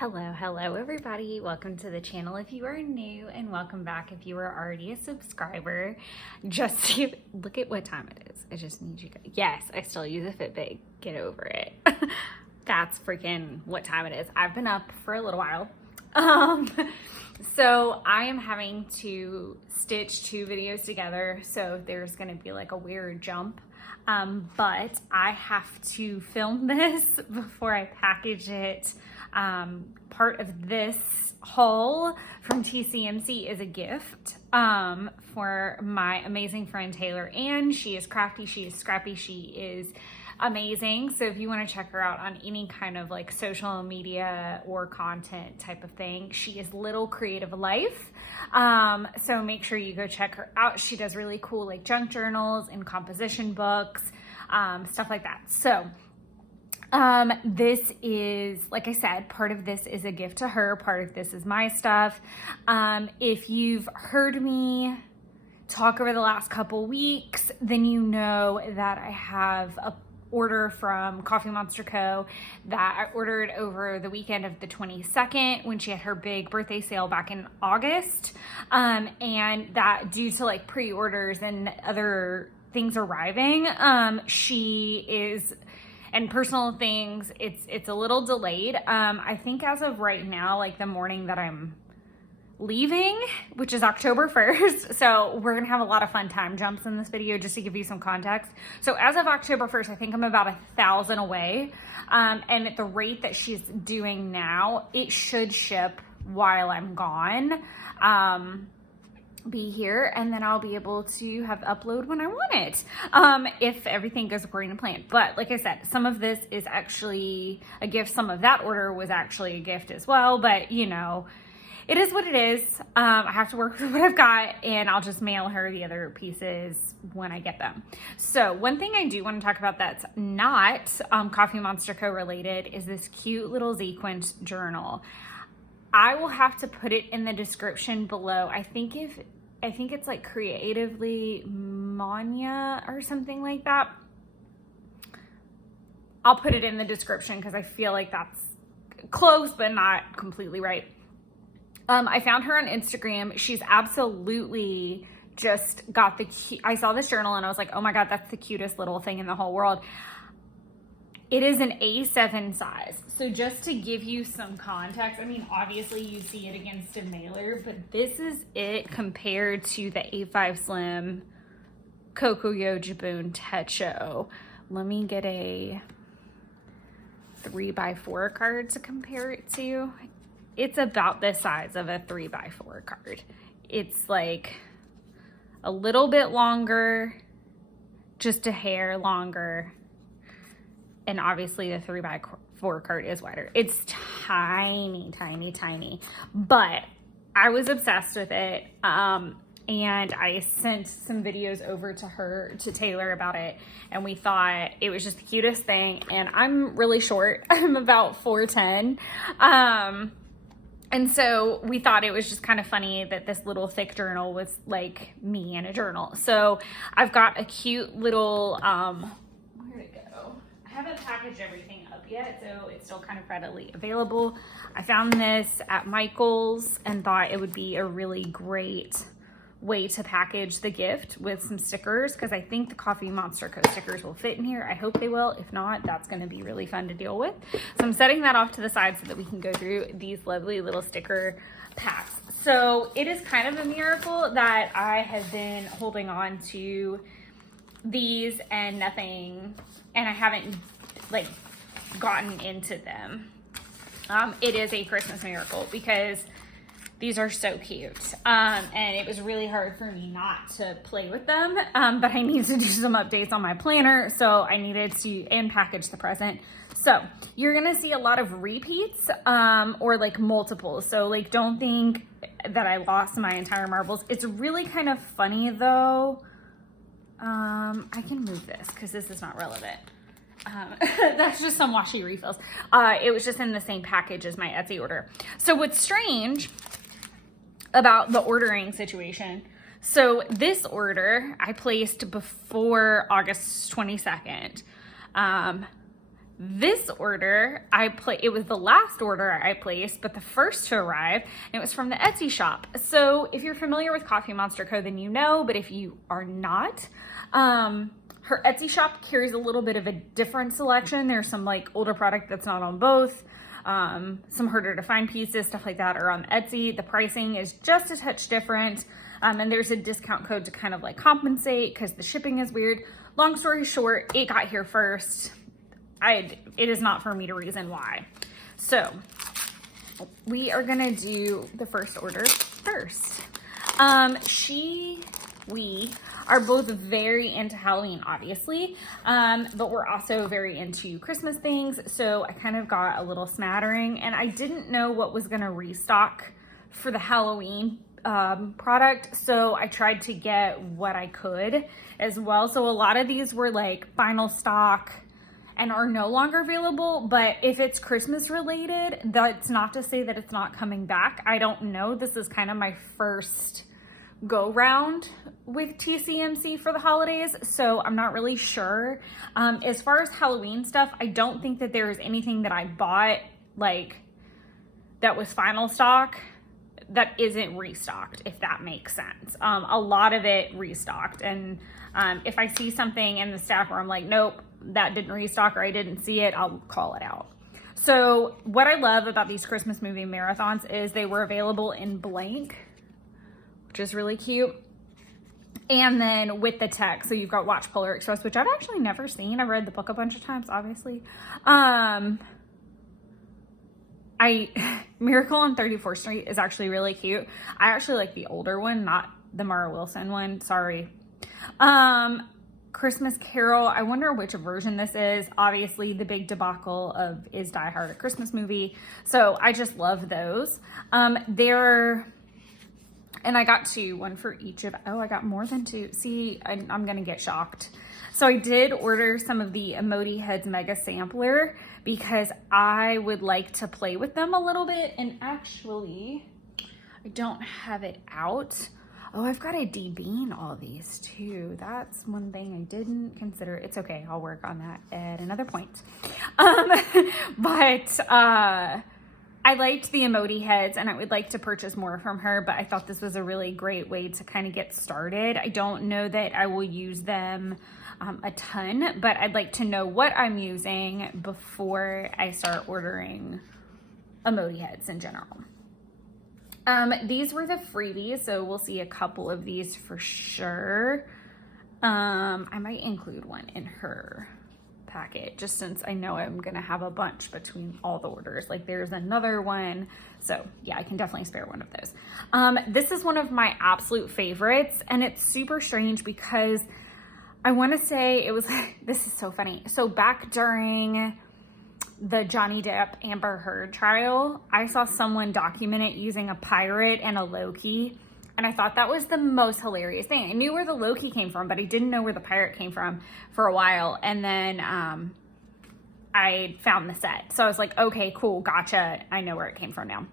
Hello everybody. Welcome to the channel if you are new, and welcome back if you are already a subscriber. Look at what time it is. I just need you guys. Yes, I still use a Fitbit. Get over it. That's freaking what time it is. I've been up for a little while. So I am having to stitch two videos together. So there's going to be like a weird jump. But I have to film this before I package it. Part of this haul from TCMC is a gift for my amazing friend Taylor Ann. She is crafty, she is scrappy, she is amazing. So if you want to check her out on any kind of like social media or content type of thing, she is Little Creative Life. So make sure you go check her out. She does really cool like junk journals and composition books, stuff like that. So this is, like I said, part of this is a gift to her. Part of this is my stuff. If you've heard me talk over the last couple weeks, then you know that I have a order from Coffee Monster Co. that I ordered over the weekend of the 22nd when she had her big birthday sale back in August. And that due to like pre-orders and other things arriving, she is, and personal things, it's a little delayed. I think as of right now, like the morning that I'm leaving, which is October 1st. So we're gonna have a lot of fun time jumps in this video just to give you some context. So as of October 1st, I think I'm about 1,000 away. And at the rate that she's doing now, it should ship while I'm gone. Be here, and then I'll be able to have upload when I want it, if everything goes according to plan. But like I said, some of this is actually a gift. Some of that order was actually a gift as well, but you know, it is what it is. I have to work with what I've got, and I'll just mail her the other pieces when I get them. So one thing I do want to talk about that's not Coffee Monster Co. related is this cute little sequence journal. I will have to put it in the description below. I think it's like Creatively Mania or something like that. I'll put it in the description because I feel like that's close but not completely right. I found her on Instagram. She's absolutely just got I saw this journal and I was like, oh my God, that's the cutest little thing in the whole world. It is an A7 size. So just to give you some context, I mean, obviously you see it against a mailer, but this is it compared to the A5 Slim Kokuyo Jibun Techo. Let me get a 3x4 card to compare it to. It's about the size of a 3x4 card. It's like a little bit longer, just a hair longer. And obviously the 3x4 card is wider. It's tiny, tiny, tiny. But I was obsessed with it. And I sent some videos over to Taylor about it. And we thought it was just the cutest thing. And I'm really short. I'm about 4'10". And so we thought it was just kind of funny that this little thick journal was like me in a journal. So I've got a cute little, where'd it go? I haven't packaged everything up yet, so it's still kind of readily available. I found this at Michael's and thought it would be a really great way to package the gift with some stickers, because I think the Coffee Monster Co. stickers will fit in here. I hope they will. If not, that's going to be really fun to deal with. So I'm setting that off to the side so that we can go through these lovely little sticker packs. So it is kind of a miracle that I have been holding on to these and nothing, and I haven't like gotten into them. It is a Christmas miracle because these are so cute. And it was really hard for me not to play with them. But I need to do some updates on my planner. So I needed to package the present. So you're gonna see a lot of repeats or like multiples. So like, don't think that I lost my entire marbles. It's really kind of funny though. I can move this because this is not relevant. That's just some washi refills. It was just in the same package as my Etsy order. So what's strange about the ordering situation, so this order I placed before August 22nd. This order, it was the last order I placed, but the first to arrive, and it was from the Etsy shop. So if you're familiar with Coffee Monster Co., then you know, but if you are not, her Etsy shop carries a little bit of a different selection. There's some like older product that's not on both. Some harder to find pieces, stuff like that are on Etsy. The pricing is just a touch different. And there's a discount code to kind of like compensate because the shipping is weird. Long story short, it got here first. It is not for me to reason why. So we are gonna do the first order first. We are both very into Halloween, obviously, but we're also very into Christmas things. So I kind of got a little smattering, and I didn't know what was gonna restock for the Halloween product. So I tried to get what I could as well. So a lot of these were like final stock and are no longer available, but if it's Christmas related, that's not to say that it's not coming back. I don't know. This is kind of my first go round with TCMC for the holidays, so I'm not really sure. As far as Halloween stuff, I don't think that there is anything that I bought like that was final stock that isn't restocked, if that makes sense. A lot of it restocked, and if I see something in the stack where I'm like, nope, that didn't restock or I didn't see it, I'll call it out. So what I love about these Christmas movie marathons is they were available in blank, which is really cute. And then with the text, so you've got Watch Polar Express, which I've actually never seen. I've read the book a bunch of times, obviously. Miracle on 34th Street is actually really cute. I actually like the older one, not the Mara Wilson one. Sorry. Christmas Carol, I wonder which version this is. Obviously, the big debacle of Is Die Hard a Christmas movie? So I just love those. And I got two, one for each of, I got more than two. See, I'm gonna get shocked. So I did order some of the Emoti Heads Mega Sampler because I would like to play with them a little bit. And actually, I don't have it out. Oh, I've got to debean all these too. That's one thing I didn't consider. It's okay. I'll work on that at another point. But I liked the Emoti Heads and I would like to purchase more from her, but I thought this was a really great way to kind of get started. I don't know that I will use them a ton, but I'd like to know what I'm using before I start ordering Emoti Heads in general. These were the freebies, so we'll see a couple of these for sure. I might include one in her packet just since I know I'm gonna have a bunch between all the orders. Like there's another one, so yeah, I can definitely spare one of those. This is one of my absolute favorites, and it's super strange because I want to say it was, this is so funny. So back during the Johnny Depp Amber Heard trial, I saw someone document it using a pirate and a Loki, and I thought that was the most hilarious thing. I knew where the Loki came from, but I didn't know where the pirate came from for a while, and then I found the set. So I was like, okay, cool, gotcha, I know where it came from now.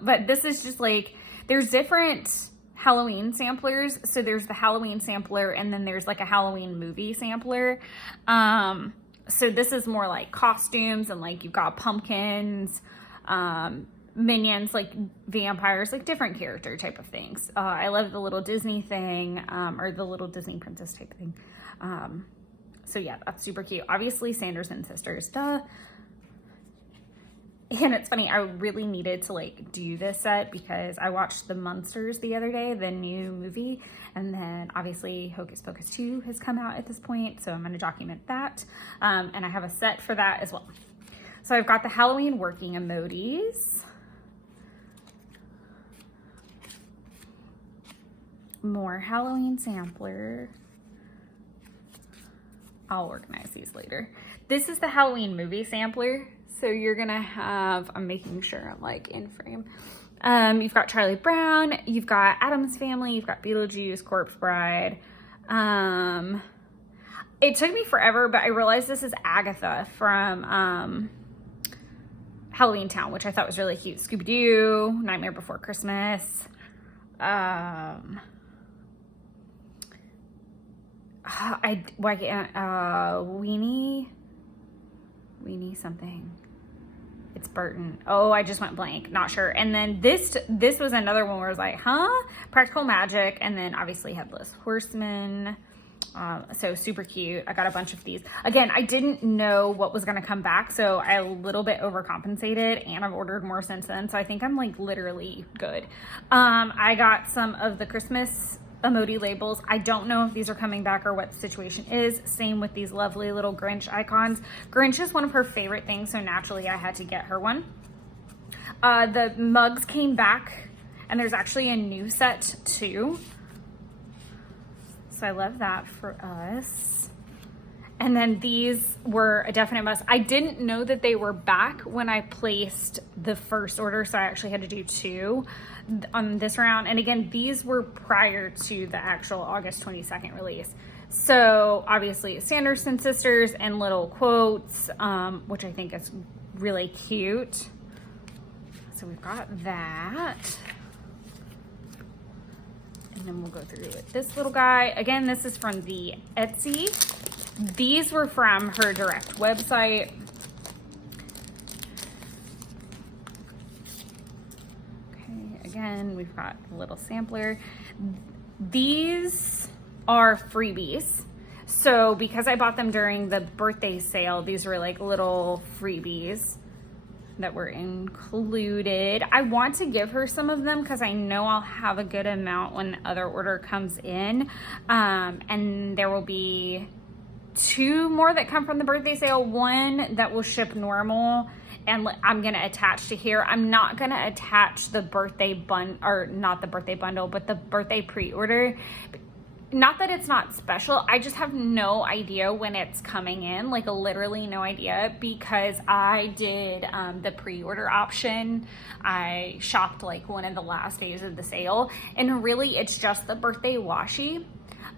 But this is just like, there's different Halloween samplers. So there's the Halloween sampler, and then there's like a Halloween movie sampler. So this is more like costumes, and like you've got pumpkins, minions, like vampires, like different character type of things. I love the little Disney thing, or the little Disney princess type thing. So yeah, that's super cute. Obviously Sanderson sisters, duh. And it's funny, I really needed to like do this set because I watched The Munsters the other day, the new movie, and then obviously Hocus Pocus 2 has come out at this point, so I'm going to document that, and I have a set for that as well. So I've got the Halloween working emotis, more Halloween sampler. I'll organize these later. This is the Halloween movie sampler. So you're gonna have, I'm making sure I'm like in frame. You've got Charlie Brown, you've got Addams Family, you've got Beetlejuice, Corpse Bride. It took me forever, but I realized this is Agatha from Halloween Town, which I thought was really cute. Scooby-Doo, Nightmare Before Christmas. Weenie Weenie something. It's Burton. Oh, I just went blank. Not sure. And then this was another one where I was like, huh? Practical Magic. And then obviously Headless Horseman. So super cute. I got a bunch of these. Again, I didn't know what was going to come back, so I a little bit overcompensated, and I've ordered more since then. So I think I'm like literally good. I got some of the Christmas emoji labels. I don't know if these are coming back or what the situation is. Same with these lovely little Grinch icons. Grinch is one of her favorite things, so naturally I had to get her one. The mugs came back, and there's actually a new set too. So I love that for us. And then these were a definite must. I didn't know that they were back when I placed the first order, so I actually had to do 2 on this round. And again, these were prior to the actual August 22nd release. So obviously Sanderson Sisters and little quotes, which I think is really cute. So we've got that. And then we'll go through with this little guy. Again, this is from the Etsy. These were from her direct website. Okay, again, we've got a little sampler. These are freebies. So because I bought them during the birthday sale, these were like little freebies that were included. I want to give her some of them because I know I'll have a good amount when the other order comes in. And there will be 2 more that come from the birthday sale. One that will ship normal, and I'm gonna attach to here. I'm not gonna attach the birthday or not the birthday bundle, but the birthday pre-order. Not that it's not special, I just have no idea when it's coming in, like literally no idea, because I did the pre-order option. I shopped like one of the last days of the sale, and really it's just the birthday washi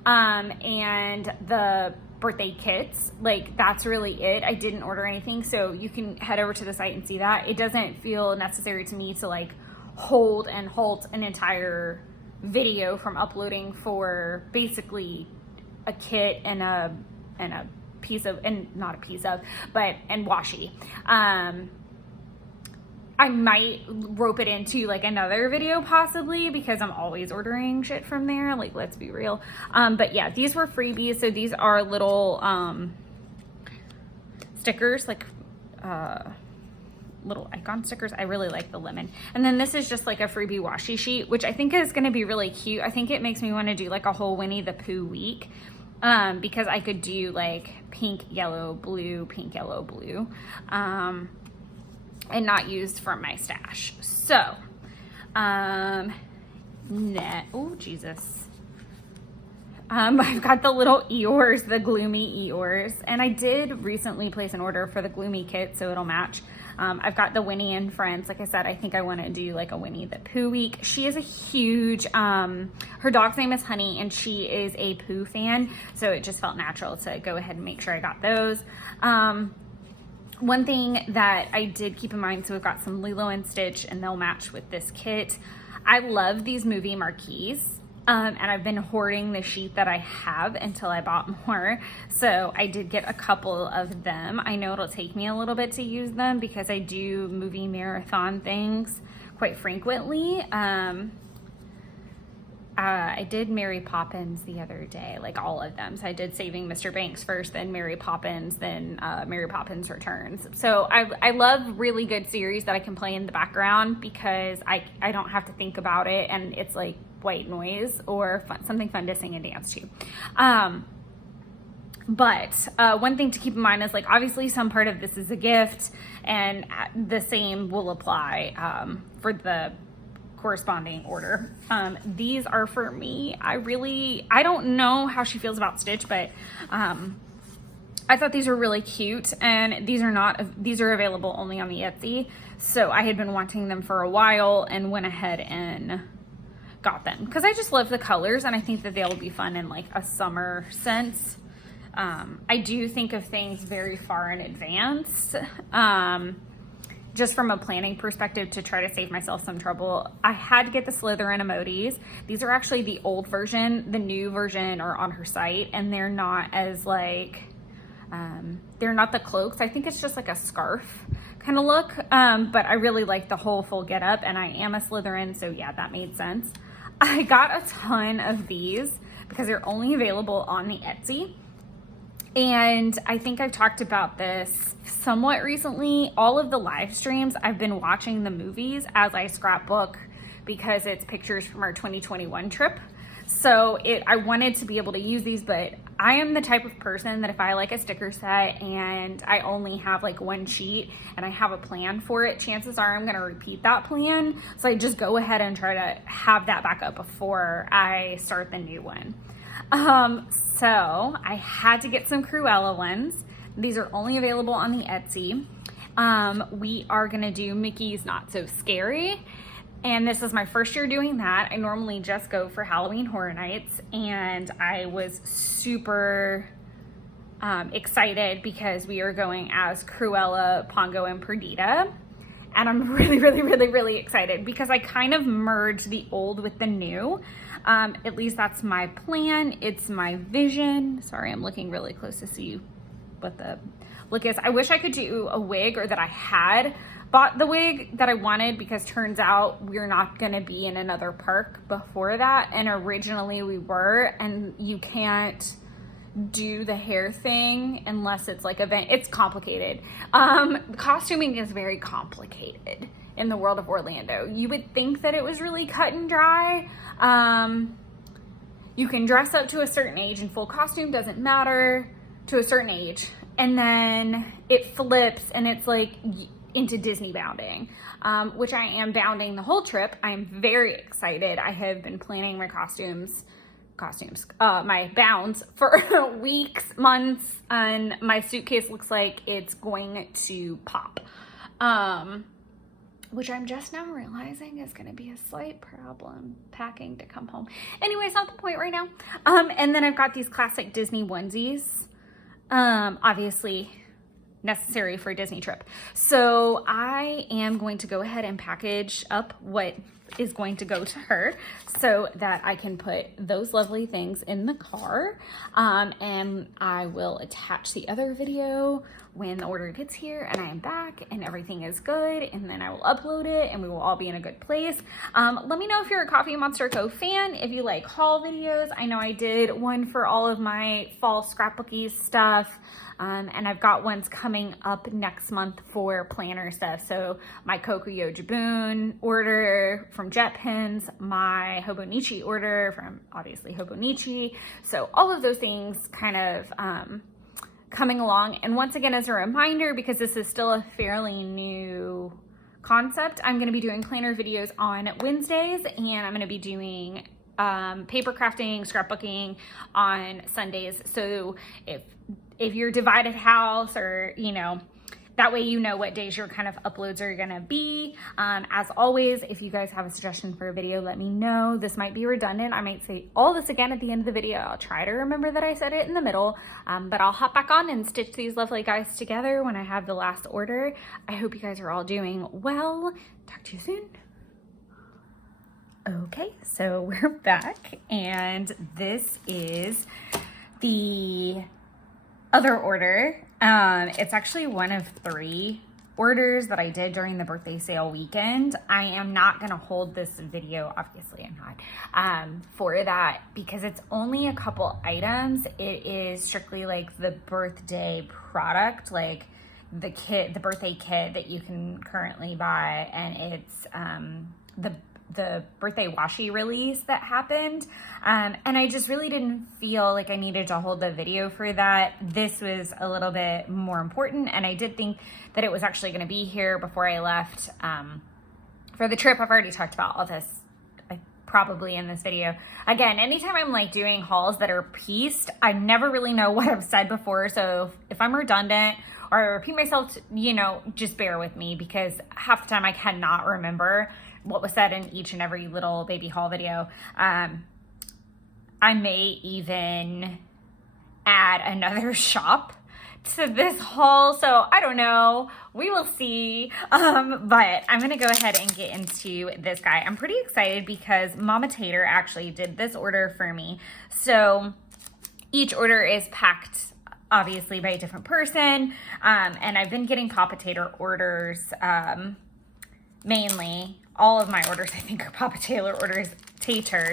and the birthday kits. Like that's really it. I didn't order anything, so you can head over to the site and see that. It doesn't feel necessary to me to like hold and halt an entire video from uploading for basically a kit and a piece of, and not a piece of, but and washi. I might rope it into like another video possibly, because I'm always ordering shit from there, like let's be real. But yeah, these were freebies. So these are little stickers, like little icon stickers. I really like the lemon. And then this is just like a freebie washi sheet, which I think is going to be really cute. I think it makes me want to do like a whole Winnie the Pooh week, because I could do like pink, yellow, blue, pink, yellow, blue, and not used from my stash. So, oh Jesus. I've got the little Eeyores, the gloomy Eeyores, and I did recently place an order for the gloomy kit, so it'll match. I've got the Winnie and Friends. Like I said, I think I want to do like a Winnie the Pooh week. She is a huge, her dog's name is Honey, and she is a Pooh fan, so it just felt natural to go ahead and make sure I got those. One thing that I did keep in mind, so we've got some Lilo and Stitch, and they'll match with this kit. I love these movie marquees. And I've been hoarding the sheet that I have until I bought more. So I did get a couple of them. I know it'll take me a little bit to use them because I do movie marathon things quite frequently. I did Mary Poppins the other day, like all of them. So I did Saving Mr. Banks first, then Mary Poppins, then Mary Poppins Returns. So I love really good series that I can play in the background because I don't have to think about it, and it's like white noise or something fun to sing and dance to. But one thing to keep in mind is, like, obviously some part of this is a gift, and the same will apply for the corresponding order. These are for me. I don't know how she feels about Stitch, but I thought these were really cute, and these are available only on the Etsy. So I had been wanting them for a while and went ahead and got them because I just love the colors, and I think that they'll be fun in like a summer sense. I do think of things very far in advance, just from a planning perspective, to try to save myself some trouble. I had to get the Slytherin emojis. These are actually the old version. The new version are on her site, and they're not as like They're not the cloaks. I think it's just like a scarf kind of look. But I really like the whole full get up, and I am a Slytherin, so yeah, that made sense. I got a ton of these because they're only available on the Etsy. And I think I've talked about this somewhat recently. All of the live streams, I've been watching the movies as I scrapbook because it's pictures from our 2021 trip. So I wanted to be able to use these, but I am the type of person that if I like a sticker set and I only have like one sheet and I have a plan for it, chances are I'm going to repeat that plan. So I just go ahead and try to have that back up before I start the new one. So I had to get some Cruella ones. These are only available on the Etsy. We are going to do Mickey's Not So Scary. And this is my first year doing that. I normally just go for Halloween Horror Nights, and I was super excited because we are going as Cruella, Pongo, and Perdita. And I'm really excited because I kind of merged the old with the new. At least that's my plan. It's my vision. Sorry, I'm looking really close to see what the look is. I wish I could do a wig, or that I had bought the wig that I wanted, because turns out we're not going to be in another park before that. And originally we were, and you can't do the hair thing unless it's like event. It's complicated. Costuming is very complicated in the world of Orlando. You would think that it was really cut and dry. You can dress up to a certain age and full costume doesn't matter to a certain age. And then it flips and it's like into Disney bounding, which I am bounding the whole trip. I'm very excited. I have been planning my my bounds for weeks, months, and my suitcase looks like it's going to pop. Which I'm just now realizing is going to be a slight problem packing to come home. Anyway, it's not the point right now. And then I've got these classic Disney onesies, obviously necessary for a Disney trip. So I am going to go ahead and package up what is going to go to her so that I can put those lovely things in the car. And I will attach the other video when the order gets here and I am back and everything is good, and then I will upload it and we will all be in a good place. Let me know if you're a Coffee Monster Co fan, if you like haul videos. I know I did one for all of my fall scrapbooky stuff. And I've got ones coming up next month for planner stuff. So my Kokuyo Jabun order from JetPens, my Hobonichi order from obviously Hobonichi. So all of those things kind of coming along. And once again, as a reminder, because this is still a fairly new concept, I'm going to be doing planner videos on Wednesdays, and I'm going to be doing paper crafting, scrapbooking on Sundays. So if you're divided house, or that way you know what days your kind of uploads are gonna be. As always, if you guys have a suggestion for a video, let me know. This might be redundant. I might say all this again at the end of the video. I'll try to remember that I said it in the middle, but I'll hop back on and stitch these lovely guys together when I have the last order. I hope you guys are all doing well. Talk to you soon. Okay, so we're back, and this is the other order. It's actually one of 3 orders that I did during the birthday sale weekend. I am not gonna hold this video, obviously I'm not, for that, because it's only a couple items. It is strictly like the birthday product, like the birthday kit that you can currently buy, and it's the birthday washi release that happened. And I just really didn't feel like I needed to hold the video for that. This was a little bit more important, and I did think that it was actually going to be here before I left for the trip. I've already talked about all this probably in this video. Again, anytime I'm like doing hauls that are pieced, I never really know what I've said before. So if I'm redundant or I repeat myself, just bear with me, because half the time I cannot remember what was said in each and every little baby haul video. I may even add another shop to this haul, so I don't know, we will see. But I'm gonna go ahead and get into this guy. I'm pretty excited because Mama Tater actually did this order for me. So each order is packed obviously by a different person. And I've been getting Papa Tater orders, mainly. All of my orders, I think, are Papa Taylor orders,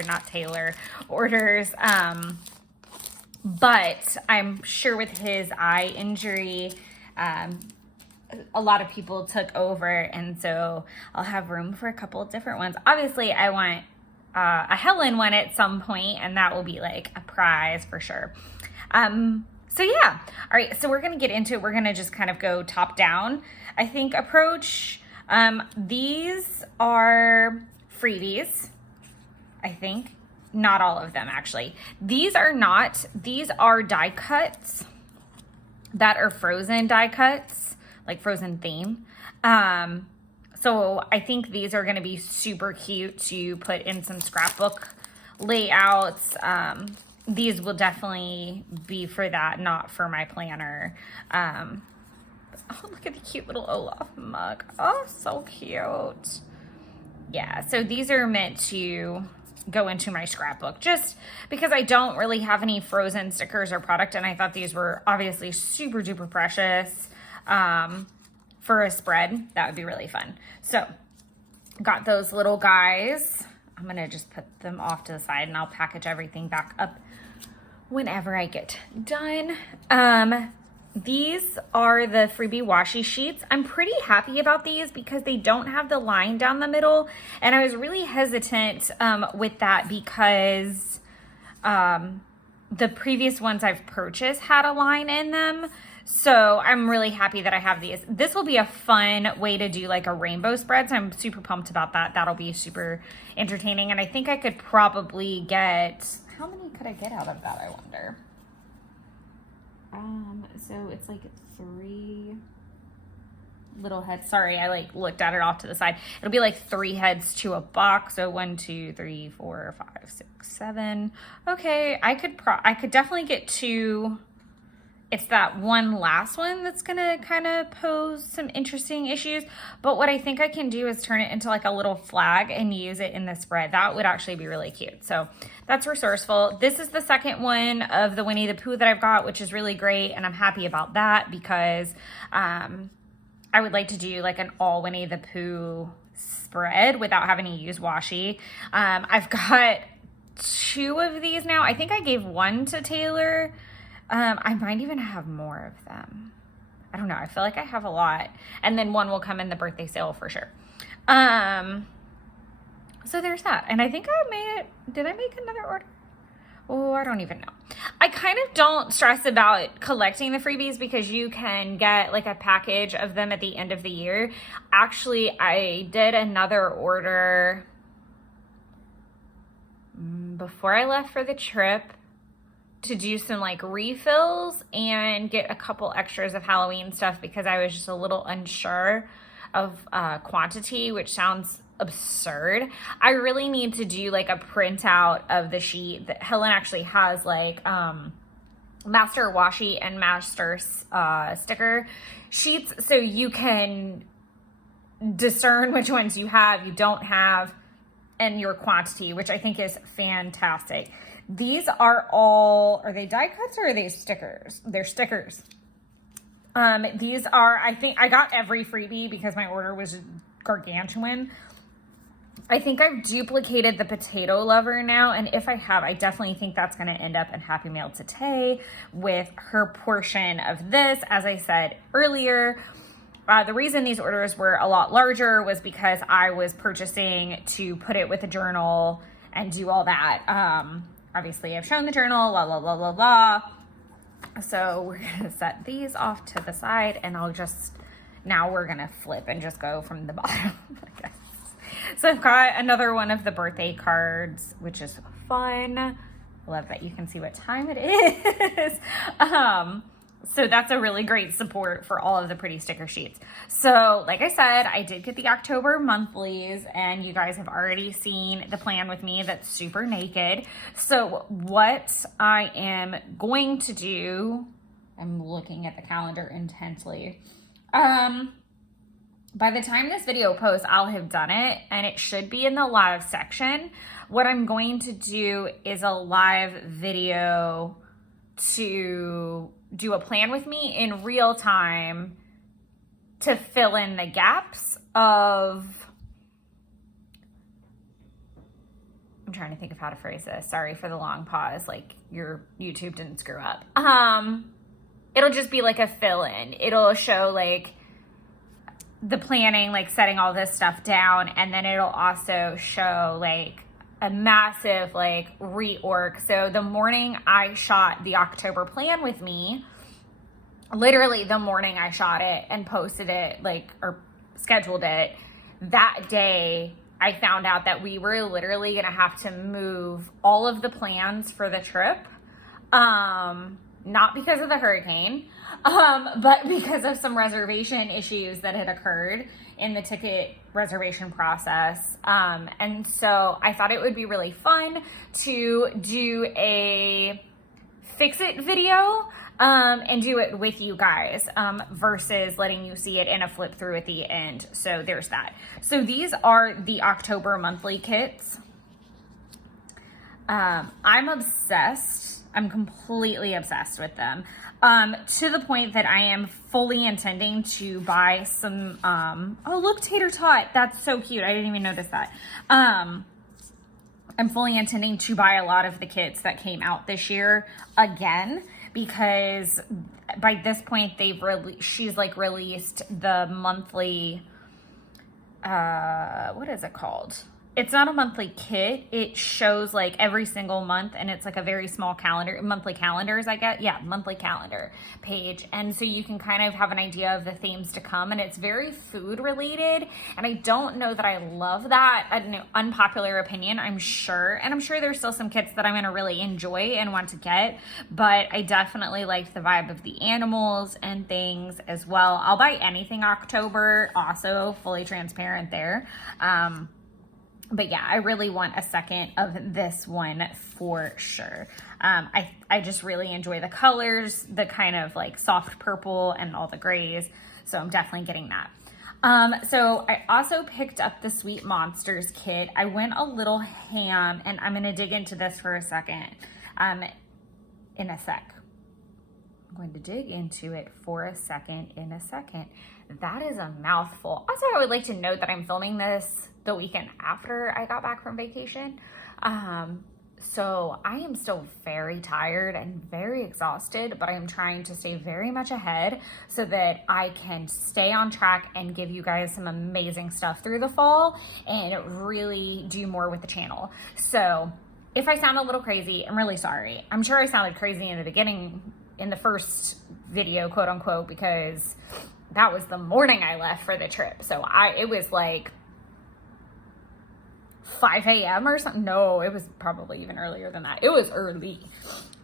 not Taylor orders. But I'm sure with his eye injury, a lot of people took over, and so I'll have room for a couple of different ones. Obviously, I want a Helen one at some point, and that will be like a prize for sure. So yeah, all right, so we're gonna get into it. We're gonna just kind of go top down, I think, approach. These are freebies, I think. Not all of them, actually. These are not. These are die cuts that are frozen die cuts, like Frozen theme. So I think these are going to be super cute to put in some scrapbook layouts. These will definitely be for that, not for my planner. Oh, look at the cute little Olaf mug. Oh, so cute. Yeah, so these are meant to go into my scrapbook just because I don't really have any Frozen stickers or product, and I thought these were obviously super duper precious for a spread. That would be really fun. So got those little guys. I'm gonna just put them off to the side, and I'll package everything back up whenever I get done. These are the freebie washi sheets. I'm pretty happy about these because they don't have the line down the middle. And I was really hesitant with that because the previous ones I've purchased had a line in them. So I'm really happy that I have these. This will be a fun way to do like a rainbow spread. So I'm super pumped about that. That'll be super entertaining. And I think I could probably get, how many could I get out of that, I wonder? So it's like 3 little heads. Sorry, I like looked at it off to the side. It'll be like 3 heads to a box. So 1, 2, 3, 4, 5, 6, 7. Okay, I could definitely get 2. It's that one last one that's gonna kind of pose some interesting issues. But what I think I can do is turn it into like a little flag and use it in the spread. That would actually be really cute. So that's resourceful. This is the second one of the Winnie the Pooh that I've got, which is really great. And I'm happy about that because I would like to do like an all Winnie the Pooh spread without having to use washi. I've got 2 of these now. I think I gave 1 to Taylor. I might even have more of them. I don't know. I feel like I have a lot. And then 1 will come in the birthday sale for sure. So there's that. And I think I made it. Did I make another order? Oh, I don't even know. I kind of don't stress about collecting the freebies because you can get like a package of them at the end of the year. Actually, I did another order before I left for the trip to do some like refills and get a couple extras of Halloween stuff because I was just a little unsure of quantity, which sounds absurd. I really need to do like a printout of the sheet. That Helen actually has like master washi and master sticker sheets, so you can discern which ones you have, you don't have, and your quantity, which I think is fantastic. These are all, are they die cuts or are they stickers? They're stickers. These are, I think I got every freebie because my order was gargantuan. I think I've duplicated the potato lover now, and if I have, I definitely think that's going to end up in Happy Mail to Tay with her portion of this. As I said earlier, the reason these orders were a lot larger was because I was purchasing to put it with a journal and do all that. Obviously, I've shown the journal, la, la, la, la, la. So we're going to set these off to the side, and I'll just, now we're going to flip and just go from the bottom, I guess. So I've got another one of the birthday cards, which is fun. I love that you can see what time it is. So that's a really great support for all of the pretty sticker sheets. So like I said, I did get the October monthlies, and you guys have already seen the plan with me that's super naked. So what I am going to do, I'm looking at the calendar intensely. By the time this video posts, I'll have done it, and it should be in the live section. What I'm going to do is a live video to do a plan with me in real time to fill in the gaps of, I'm trying to think of how to phrase this. Sorry for the long pause. Like your YouTube didn't screw up. It'll just be like a fill in. It'll show like the planning, like setting all this stuff down. And then it'll also show like a massive like reorg. So the morning I shot the October plan with me, literally the morning I shot it and posted it, like, or scheduled it, that day I found out that we were literally gonna have to move all of the plans for the trip. Not because of the hurricane, but because of some reservation issues that had occurred in the ticket reservation process. And so I thought it would be really fun to do a fix it video and do it with you guys versus letting you see it in a flip through at the end. So there's that. So these are the October monthly kits. I'm obsessed. I'm completely obsessed with them to the point that I am fully intending to buy some, oh, look, Tater Tot. That's so cute. I didn't even notice that. I'm fully intending to buy a lot of the kits that came out this year again, because by this point she's like released the monthly, what is it called? It's not a monthly kit. It shows like every single month, and it's like a very small calendar, monthly calendars, I guess. Yeah, monthly calendar page. And so you can kind of have an idea of the themes to come, and it's very food related. And I don't know that I love that. An unpopular opinion, I'm sure. And I'm sure there's still some kits that I'm going to really enjoy and want to get, but I definitely liked the vibe of the animals and things as well. I'll buy anything October, also fully transparent there. But yeah, I really want a second of this one for sure. I just really enjoy the colors, the kind of like soft purple and all the grays. So I'm definitely getting that. So I also picked up the Sweet Monsters kit. I went a little ham, and I'm going to dig into this for a second, in a sec. I'm going to dig into it for a second in a second. That is a mouthful. Also, I would like to note that I'm filming this the weekend after I got back from vacation. So I am still very tired and very exhausted, but I am trying to stay very much ahead so that I can stay on track and give you guys some amazing stuff through the fall and really do more with the channel. So if I sound a little crazy, I'm really sorry. I'm sure I sounded crazy in the beginning, in the first video, quote unquote, because that was the morning I left for the trip. So it was like 5 a.m. or something. No, it was probably even earlier than that. It was early.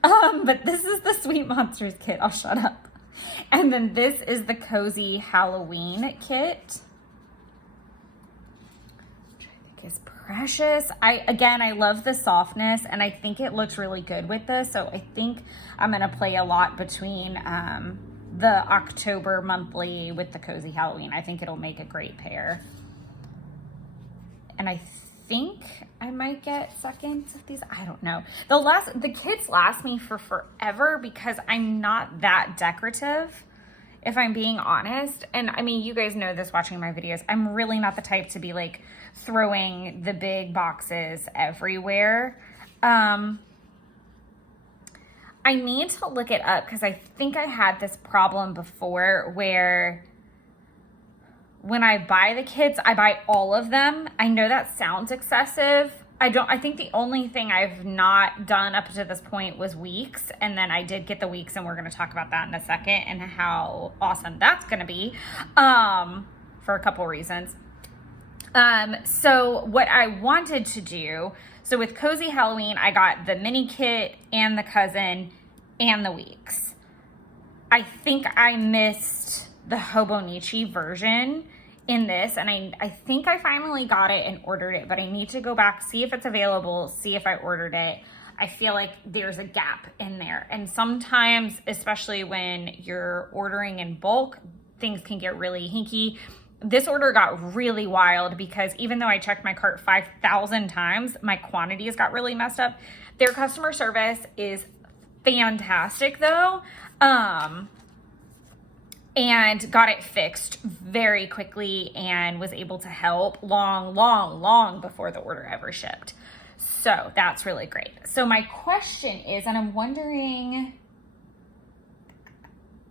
But this is the Sweet Monsters kit. I'll shut up. And then this is the Cozy Halloween kit, which I think is precious. I love the softness, and I think it looks really good with this. So I think I'm going to play a lot between the October monthly with the Cozy Halloween. I think it'll make a great pair. And I think I might get seconds of these. I don't know. The kits last me for forever because I'm not that decorative, if I'm being honest. And I mean, you guys know this watching my videos. I'm really not the type to be like throwing the big boxes everywhere. I need to look it up because I think I had this problem before where when I buy the kits, I buy all of them. I know that sounds excessive. I think the only thing I've not done up to this point was weeks. And then I did get the weeks, and we're going to talk about that in a second and how awesome that's going to be for a couple reasons. So what I wanted to do, so with Cozy Halloween, I got the mini kit and the cousin and the weeks. I think I missed the Hobonichi version in this, and I think I finally got it and ordered it, but I need to go back, see if it's available, see if I ordered it. I feel like there's a gap in there, and sometimes, especially when you're ordering in bulk, things can get really hinky. This order got really wild because even though I checked my cart 5,000 times, my quantities got really messed up. Their customer service is fantastic though. And got it fixed very quickly and was able to help long before the order ever shipped. So that's really great. So my question is, and I'm wondering,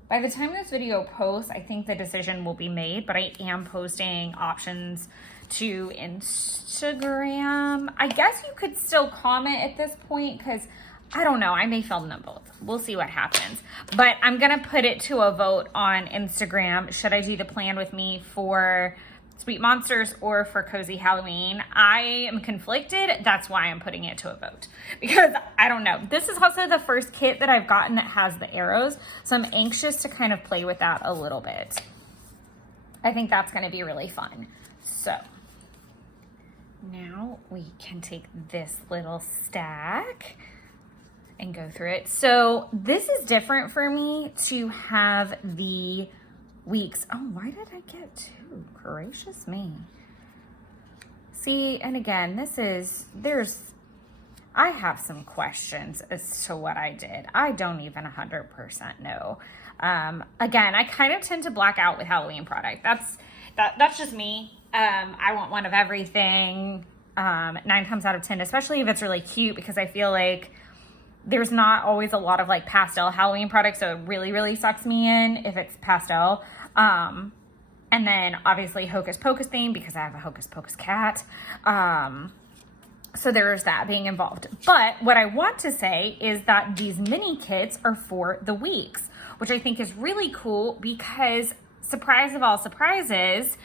by the time this video posts, I think the decision will be made, but I am posting options to Instagram. I guess you could still comment at this point because I don't know. I may film them both. We'll see what happens. But I'm going to put it to a vote on Instagram. Should I do the plan with me for Sweet Monsters or for Cozy Halloween? I am conflicted. That's why I'm putting it to a vote. Because I don't know. This is also the first kit that I've gotten that has the arrows. So I'm anxious to kind of play with that a little bit. I think that's going to be really fun. So now we can take this little stack and go through it. So this is different for me to have the weeks. Oh, why did I get two? Gracious me. See, and again, I have some questions as to what I did. I don't even 100% know. Again, I kind of tend to black out with Halloween product. That's just me. I want one of everything, 9 times out of 10, especially if it's really cute, because I feel like there's not always a lot of like pastel Halloween products, so it really sucks me in if it's pastel. And then obviously Hocus Pocus theme, because I have a Hocus Pocus cat. So there's that being involved. But what I want to say is that these mini kits are for the weeks, which I think is really cool because, surprise of all surprises,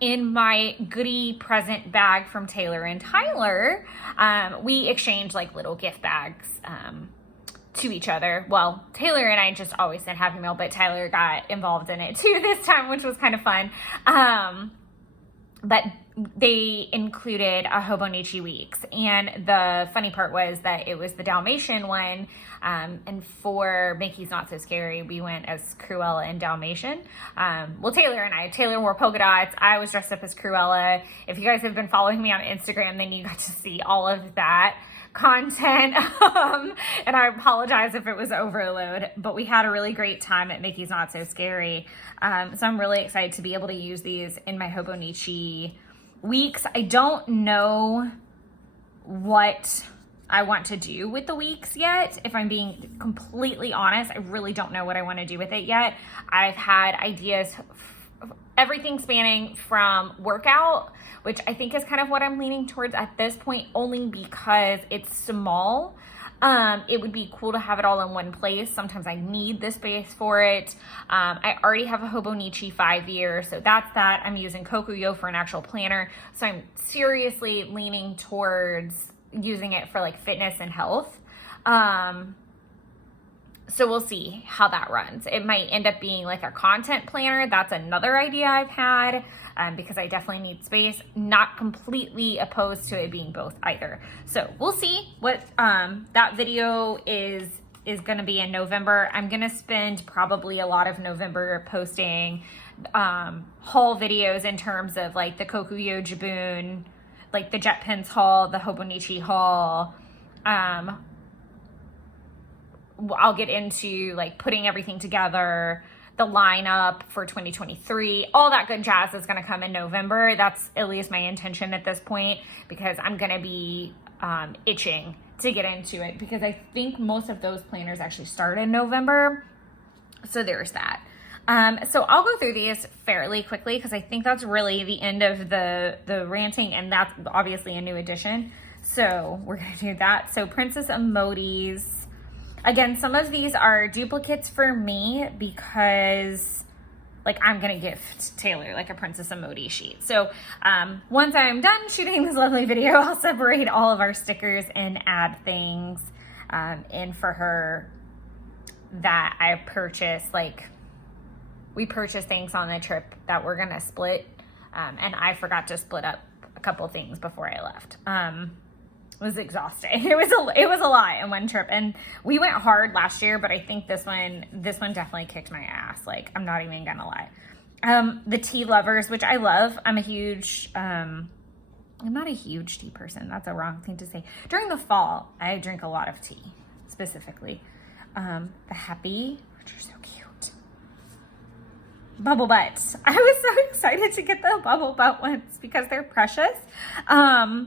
in my goodie present bag from Taylor and Tyler, we exchanged like little gift bags to each other. Well, Taylor and I just always said Happy Meal, but Tyler got involved in it too this time, which was kind of fun. But they included a Hobonichi Weeks. And the funny part was that it was the Dalmatian one. And for Mickey's Not So Scary, we went as Cruella and Dalmatian. Well, Taylor wore polka dots. I was dressed up as Cruella. If you guys have been following me on Instagram, then you got to see all of that content. And I apologize if it was overload, but we had a really great time at Mickey's Not So Scary. So I'm really excited to be able to use these in my Hobonichi Weeks. I don't know what I want to do with the weeks yet. If I'm being completely honest, I really don't know what I want to do with it yet. I've had ideas, everything spanning from workout, which I think is kind of what I'm leaning towards at this point, only because it's small. It would be cool to have it all in one place. Sometimes I need the space for it. I already have a Hobonichi 5-year, so that's that. I'm using Kokuyo for an actual planner. So I'm seriously leaning towards using it for like fitness and health. So we'll see how that runs. It might end up being like a content planner. That's another idea I've had, because I definitely need space. Not completely opposed to it being both either. So we'll see what that video is going to be in November. I'm going to spend probably a lot of November posting haul videos in terms of like the Kokuyo Jibun, like the Jet Pens haul, the Hobonichi haul. I'll get into like putting everything together, the lineup for 2023, all that good jazz is going to come in November. That's at least my intention at this point, because I'm going to be itching to get into it, because I think most of those planners actually start in November. So there's that. So I'll go through these fairly quickly, because I think that's really the end of the ranting, and that's obviously a new addition. So we're going to do that. So Princess Emotis. Again, some of these are duplicates for me because like I'm going to gift Taylor like a Princess Emoji sheet. So once I'm done shooting this lovely video, I'll separate all of our stickers and add things in for her that I purchased. Like we purchased things on the trip that we're going to split, and I forgot to split up a couple things before I left. It was exhausting. It was a lot in one trip, and we went hard last year, but I think this one definitely kicked my ass. Like, I'm not even gonna lie. The tea lovers, which I love. I'm not a huge tea person. That's a wrong thing to say. During the fall, I drink a lot of tea, specifically. The happy, you're so cute. Bubble butt. I was so excited to get the bubble butt ones because they're precious. I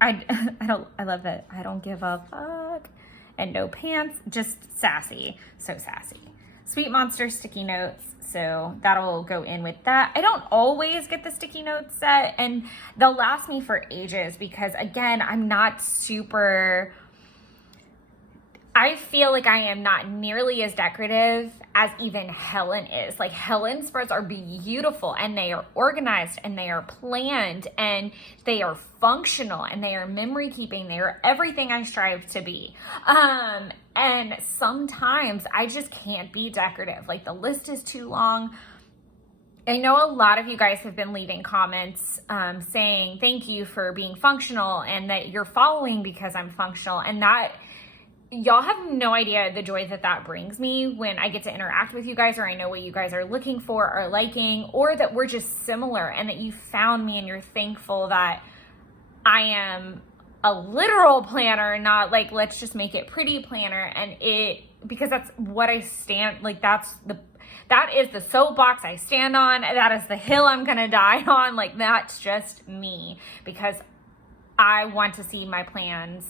love that. I don't give a fuck. And no pants, just sassy. So sassy. Sweet Monster sticky notes. So that'll go in with that. I don't always get the sticky notes set, and they'll last me for ages because, again, I'm not super... I feel like I am not nearly as decorative as even Helen is. Like, Helen's spreads are beautiful, and they are organized, and they are planned, and they are functional, and they are memory keeping. They are everything I strive to be. And sometimes I just can't be decorative. Like, the list is too long. I know a lot of you guys have been leaving comments saying thank you for being functional and that you're following because I'm functional, and that... Y'all have no idea the joy that that brings me when I get to interact with you guys, or I know what you guys are looking for or liking, or that we're just similar and that you found me and you're thankful that I am a literal planner, not like, let's just make it pretty planner. And because that's what I stand, like that is the soapbox I stand on. That is the hill I'm going to die on. Like, that's just me, because I want to see my plans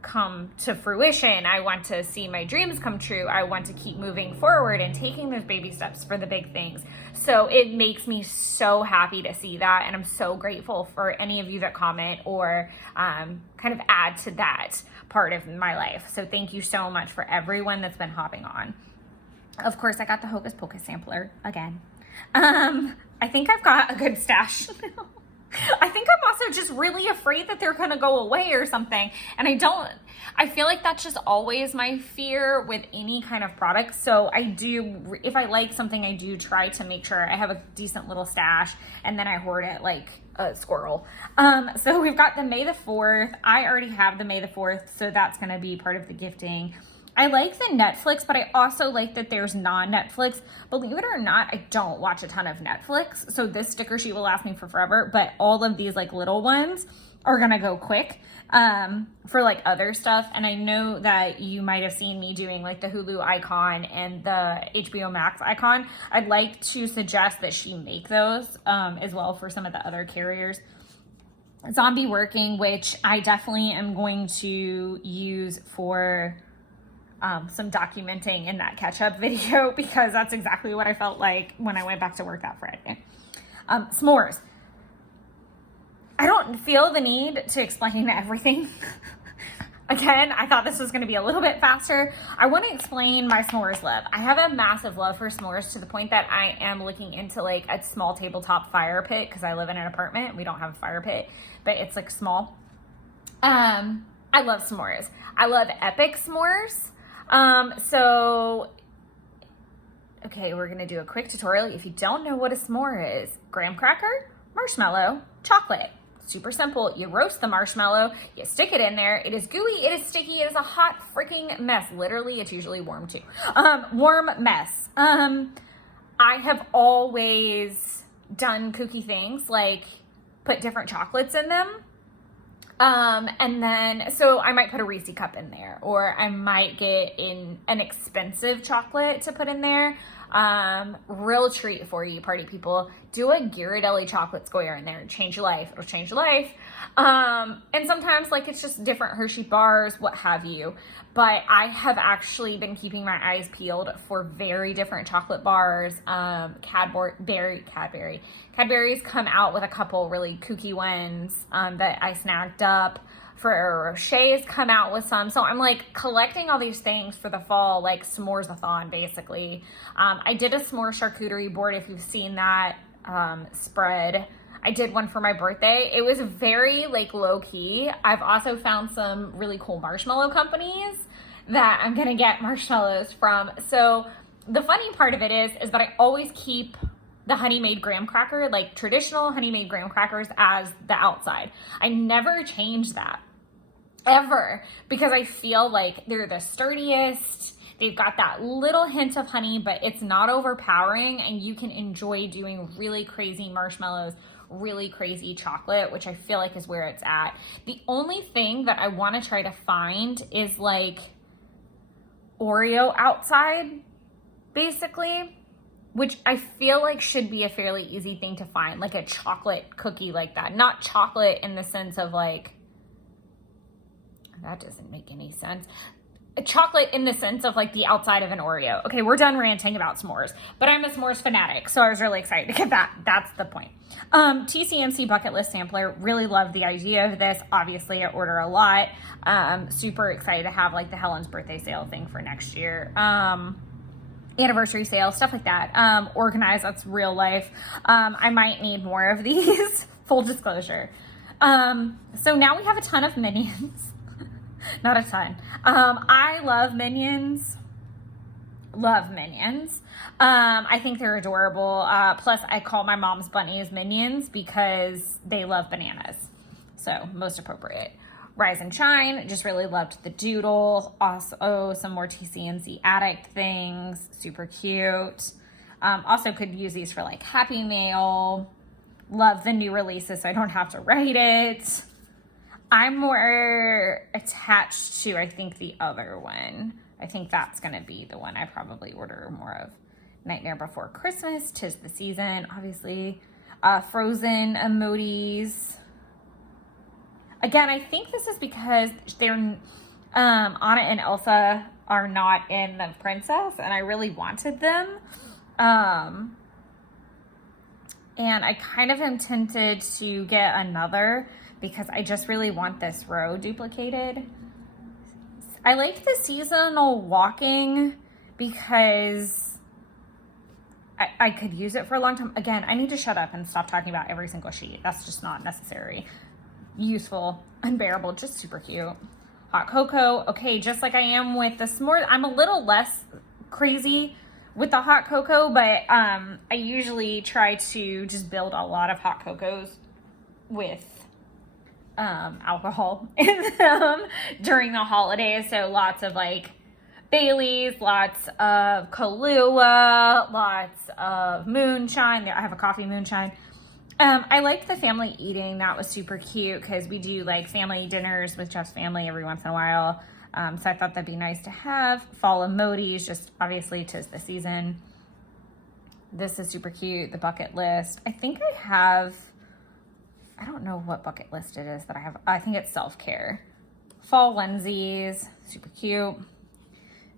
come to fruition. I want to see my dreams come true. I want to keep moving forward and taking those baby steps for the big things. So it makes me so happy to see that. And I'm so grateful for any of you that comment or kind of add to that part of my life. So thank you so much for everyone that's been hopping on. Of course, I got the Hocus Pocus sampler again. I think I've got a good stash now. I think I'm also just really afraid that they're going to go away or something. And I feel like that's just always my fear with any kind of product. So I do, if I like something, I do try to make sure I have a decent little stash, and then I hoard it like a squirrel. So we've got the May the 4th. I already have the May the 4th, so that's going to be part of the gifting. I like the Netflix, but I also like that there's non-Netflix. Believe it or not, I don't watch a ton of Netflix. So this sticker sheet will last me for forever, but all of these like little ones are gonna go quick for like other stuff. And I know that you might have seen me doing like the Hulu icon and the HBO Max icon. I'd like to suggest that she make those as well for some of the other carriers. Zombie Working, which I definitely am going to use for some documenting in that catch-up video, because that's exactly what I felt like when I went back to work that Friday. S'mores. I don't feel the need to explain everything. Again, I thought this was going to be a little bit faster. I want to explain my s'mores love. I have a massive love for s'mores to the point that I am looking into like a small tabletop fire pit, because I live in an apartment. We don't have a fire pit, but it's like small. I love s'mores. I love epic s'mores. Okay, we're going to do a quick tutorial. If you don't know what a s'more is, graham cracker, marshmallow, chocolate. Super simple. You roast the marshmallow, you stick it in there. It is gooey, it is sticky, it is a hot freaking mess. Literally, it's usually warm too. Warm mess. I have always done kooky things like put different chocolates in them. And then, so I might put a Reese cup in there, or I might get in an expensive chocolate to put in there. Real treat for you party people. Do a Ghirardelli chocolate square in there. Change your life. It'll change your life. And sometimes like it's just different Hershey bars, what have you. But I have actually been keeping my eyes peeled for very different chocolate bars. Cadbury's come out with a couple really kooky ones that I snagged up. For Rocher's come out with some. So I'm like collecting all these things for the fall, like s'mores-a-thon basically. I did a s'more charcuterie board, if you've seen that spread. I did one for my birthday. It was very like low key. I've also found some really cool marshmallow companies that I'm gonna get marshmallows from. So the funny part of it is that I always keep the Honey Made graham cracker, like traditional Honey Made graham crackers, as the outside. I never change that ever, because I feel like they're the sturdiest. They've got that little hint of honey, but it's not overpowering, and you can enjoy doing really crazy marshmallows, really crazy chocolate, which I feel like is where it's at. The only thing that I want to try to find is like Oreo outside, basically, which I feel like should be a fairly easy thing to find, like a chocolate cookie like that. Not chocolate in the sense of like, that doesn't make any sense. Chocolate in the sense of like the outside of an Oreo. Okay, we're done ranting about s'mores, but I'm a s'mores fanatic, so I was really excited to get that. That's the point. TCMC bucket list sampler. Really love the idea of this. Obviously, I order a lot. Super excited to have like the Helen's birthday sale thing for next year. Anniversary sale, stuff like that. Organized, that's real life. I might need more of these. Full disclosure. So now we have a ton of Minions. Not a ton. I love Minions. Love Minions. I think they're adorable. Plus, I call my mom's bunnies Minions because they love bananas. So, most appropriate. Rise and Shine. Just really loved the doodle. Also, some more TCMC Addict things. Super cute. Also could use these for like Happy Mail. Love the new releases so I don't have to write it. I'm more attached to, I think, the other one. I think that's going to be the one I probably order more of. Nightmare Before Christmas, 'Tis the Season, obviously. Frozen emojis. Again, I think this is because they're Anna and Elsa are not in The Princess, and I really wanted them. And I kind of am tempted to get another because I just really want this row duplicated. I like the seasonal walking because I could use it for a long time. Again, I need to shut up and stop talking about every single sheet. That's just not necessary. Useful, unbearable, just super cute. Hot cocoa. Okay, just like I am with the s'mores, I'm a little less crazy with the hot cocoa, but I usually try to just build a lot of hot cocos with alcohol in them during the holidays. So lots of like Baileys, lots of Kahlua, lots of moonshine. I have a coffee moonshine. I liked the family eating. That was super cute because we do like family dinners with Jeff's family every once in a while. So I thought that'd be nice to have. Fall emojis, just obviously 'tis the season. This is super cute. The bucket list. I think I have, I don't know what bucket list it is that I have. I think it's self-care. Fall onesies, super cute.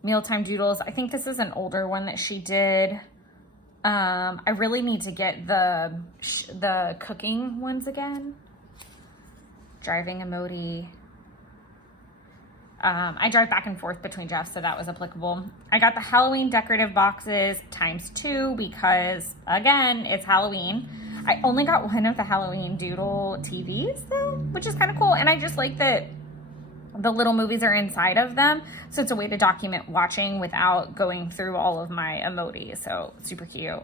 Mealtime doodles. I think this is an older one that she did. I really need to get the cooking ones again. Driving emoji. I drive back and forth between Jeff, so that was applicable. I got the Halloween decorative boxes ×2 because, again, it's Halloween. I only got one of the Halloween doodle TVs, though, which is kind of cool. And I just like that the little movies are inside of them. So it's a way to document watching without going through all of my emojis. So super cute.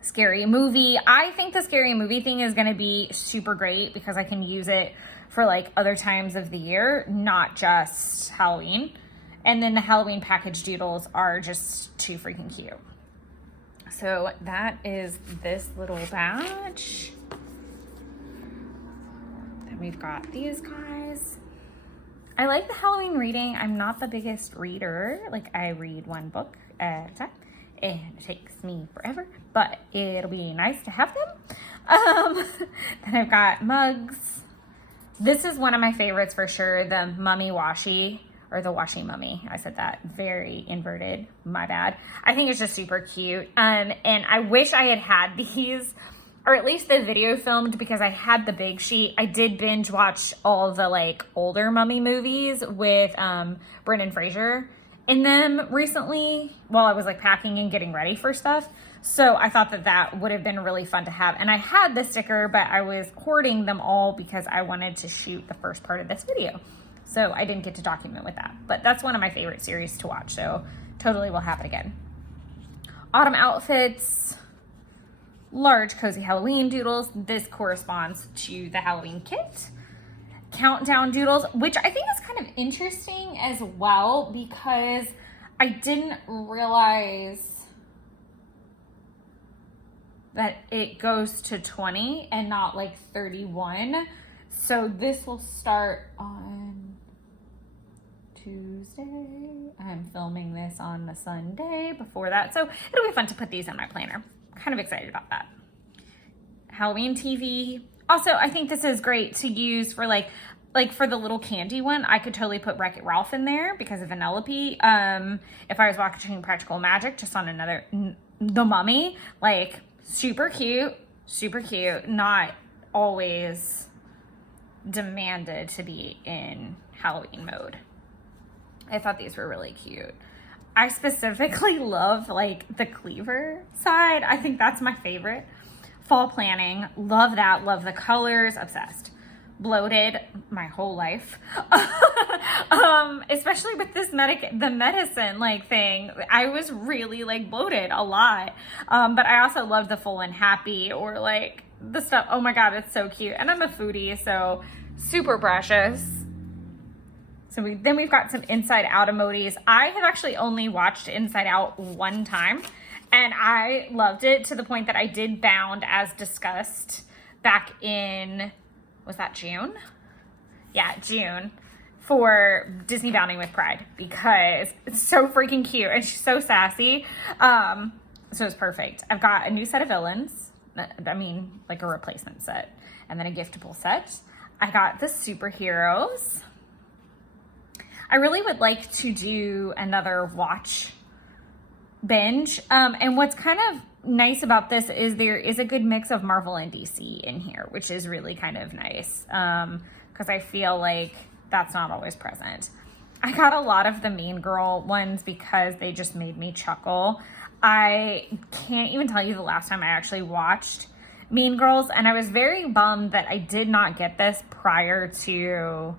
Scary movie. I think the scary movie thing is going to be super great because I can use it for like other times of the year, not just Halloween. And then the Halloween package doodles are just too freaking cute. So that is this little batch. Then we've got these guys. I like the Halloween reading. I'm not the biggest reader. Like I read one book at a time and it takes me forever, but it'll be nice to have them. Then I've got mugs. This is one of my favorites for sure. The mummy washi, or the washi mummy. I said that very inverted, my bad. I think it's just super cute. And I wish I had these, or at least the video filmed, because I had the big sheet. I did binge watch all the like older mummy movies with Brendan Fraser in them recently while I was like packing and getting ready for stuff. So I thought that would have been really fun to have. And I had the sticker, but I was hoarding them all because I wanted to shoot the first part of this video. So I didn't get to document with that. But that's one of my favorite series to watch. So totally will happen again. Autumn outfits. Large cozy Halloween doodles. This corresponds to the Halloween kit. Countdown doodles, which I think is kind of interesting as well because I didn't realize that it goes to 20 and not like 31. So this will start on 2, Tuesday. I'm filming this on the Sunday before that, so it'll be fun to put these in my planner. Kind of excited about that. Halloween TV. Also, I think this is great to use for like for the little candy one. I could totally put Wreck-It Ralph in there because of Vanellope. If I was watching Practical Magic, just on another, The Mummy, like super cute, not always demanded to be in Halloween mode. I thought these were really cute. I specifically love like the cleaver side. I think that's my favorite. Fall planning, love that, love the colors, obsessed. Bloated my whole life. Especially with this the medicine like thing. I was really like bloated a lot. But I also love the full and happy or like the stuff. Oh my God, it's so cute. And I'm a foodie, so super precious. So then we've got some Inside Out emojis. I have actually only watched Inside Out one time, and I loved it to the point that I did Bound as discussed back in, was that June? Yeah, June, for Disney Bounding with Pride, because it's so freaking cute and she's so sassy. So it's perfect. I've got a new set of villains. I mean, like a replacement set, and then a giftable set. I got the superheroes. I really would like to do another watch binge. And what's kind of nice about this is there is a good mix of Marvel and DC in here, which is really kind of nice. Because I feel like that's not always present. I got a lot of the Mean Girl ones because they just made me chuckle. I can't even tell you the last time I actually watched Mean Girls, and I was very bummed that I did not get this prior to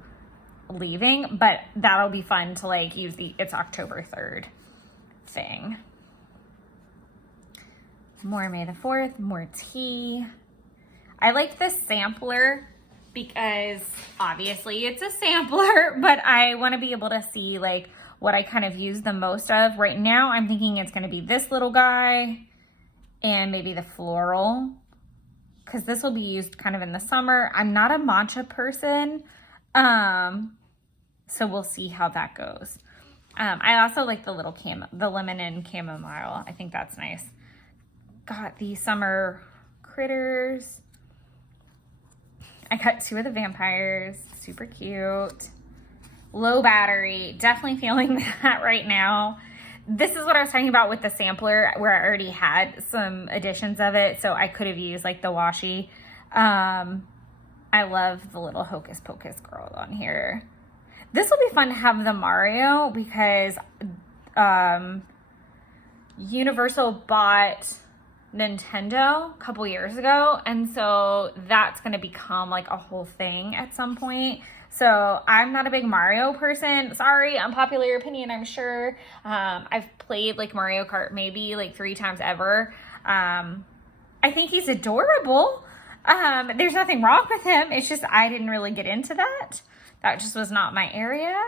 leaving, but that'll be fun to like use it's October 3rd thing. More May the 4th, more tea. I like this sampler because obviously it's a sampler, but I want to be able to see like what I kind of use the most of. Right now I'm thinking it's going to be this little guy and maybe the floral, because this will be used kind of in the summer. I'm not a matcha person, so we'll see how that goes. I also like the little the lemon and chamomile. I think that's nice. Got the summer critters. I got 2 of the vampires, super cute. Low battery, definitely feeling that right now. This is what I was talking about with the sampler, where I already had some editions of it, so I could have used like the washi. I love the little Hocus Pocus girl on here. This will be fun to have the Mario, because Universal bought Nintendo a couple years ago, and so that's going to become like a whole thing at some point. So I'm not a big Mario person. Sorry, unpopular opinion, I'm sure. I've played like Mario Kart maybe like 3 times ever. I think he's adorable. There's nothing wrong with him. It's just I didn't really get into that. That just was not my area.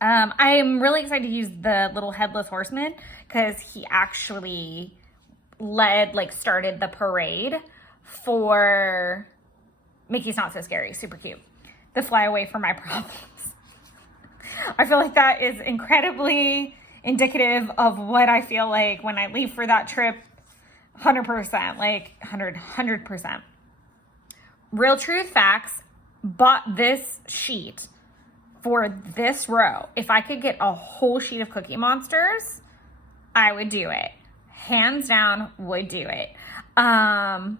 I'm really excited to use the little Headless Horseman, because he actually started the parade for Mickey's Not So Scary. Super cute. The Fly Away From My Problems. I feel like that is incredibly indicative of what I feel like when I leave for that trip. 100%, like 100%. Real Truth Facts, bought this sheet for this row. If I could get a whole sheet of Cookie Monsters, I would do it. Hands down, would do it. And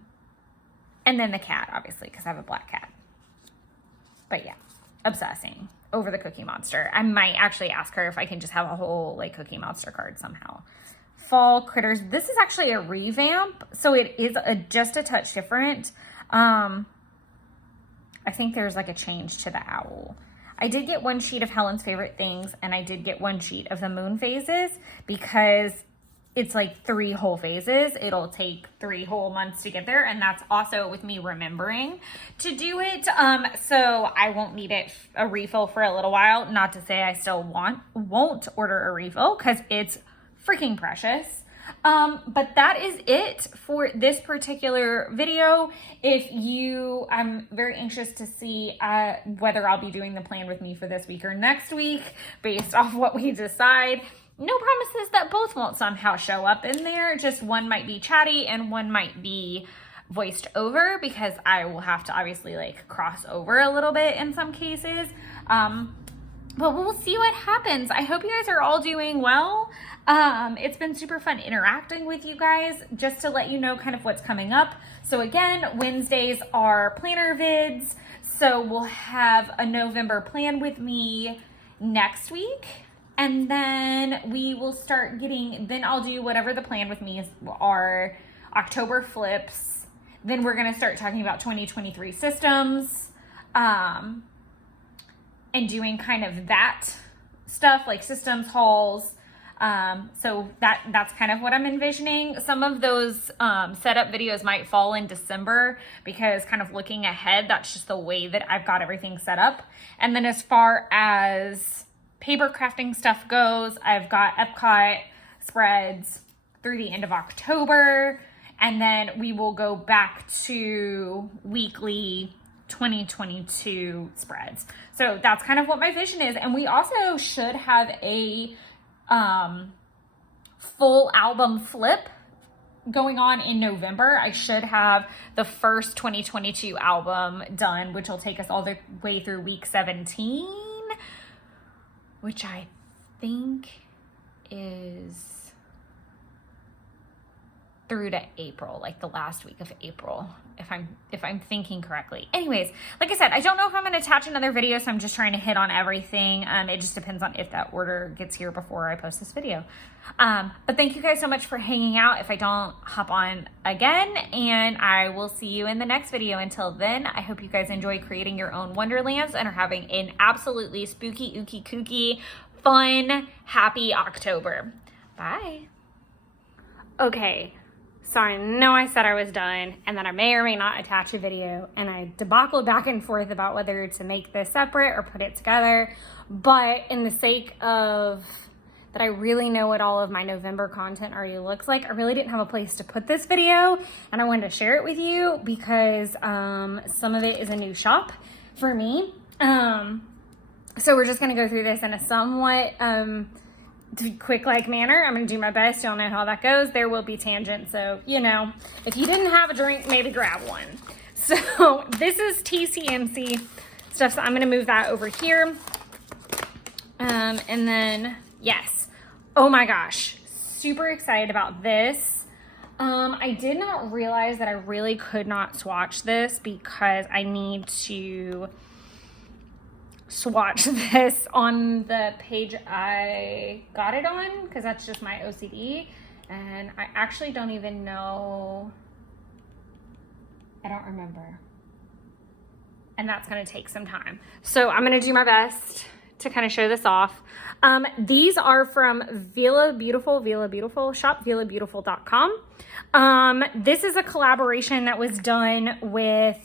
then the cat, obviously, because I have a black cat. But yeah, obsessing over the Cookie Monster. I might actually ask her if I can just have a whole like Cookie Monster card somehow. Fall Critters. This is actually a revamp, so it is just a touch different. I think there's like a change to the owl. I did get 1 sheet of Helen's Favorite Things, and I did get 1 sheet of the moon phases, because it's like 3 whole phases. It'll take 3 whole months to get there, and that's also with me remembering to do it. So I won't need a refill for a little while. Not to say I still won't order a refill, because it's freaking precious. But that is it for this particular video. I'm very anxious to see whether I'll be doing the plan with me for this week or next week based off what we decide. No promises that both won't somehow show up in there. Just one might be chatty and one might be voiced over, because I will have to obviously like cross over a little bit in some cases. But we'll see what happens. I hope you guys are all doing well. It's been super fun interacting with you guys. Just to let you know kind of what's coming up. So again, Wednesdays are planner vids. So we'll have a November plan with me next week. And then we will start then I'll do whatever the plan with me are October flips. Then we're going to start talking about 2023 systems. And doing kind of that stuff like systems hauls. So that's kind of what I'm envisioning. Some of those setup videos might fall in December, because kind of looking ahead, that's just the way that I've got everything set up. And then as far as paper crafting stuff goes, I've got Epcot spreads through the end of October. And then we will go back to weekly 2022 spreads. So that's kind of what my vision is. And we also should have a full album flip going on in November. I should have the first 2022 album done, which will take us all the way through week 17, which I think is through to April, like the last week of April, if I'm thinking correctly. Anyways, like I said, I don't know if I'm going to attach another video, so I'm just trying to hit on everything. It just depends on if that order gets here before I post this video. But thank you guys so much for hanging out if I don't hop on again, and I will see you in the next video. Until then, I hope you guys enjoy creating your own Wonderlands and are having an absolutely spooky, ooky, kooky, fun, happy October. Bye. Okay. So I know I said I was done, and then I may or may not attach a video, and I debacled back and forth about whether to make this separate or put it together. But in the sake of that I really know what all of my November content already looks like, I really didn't have a place to put this video, and I wanted to share it with you because some of it is a new shop for me. So we're just gonna go through this in a somewhat quick like manner. I'm gonna do my best. Y'all know how that goes. There will be tangents, so you know, if you didn't have a drink, maybe grab one. So this is TCMC stuff, so I'm gonna move that over here. And then yes, oh my gosh, super excited about this. I did not realize that I really could not swatch this because I need to swatch this on the page I got it on, because that's just my OCD, and I actually don't even know, I don't remember, and that's going to take some time. So I'm going to do my best to kind of show this off. These are from Vila Beautiful, shop vilabeautiful.com. This is a collaboration that was done with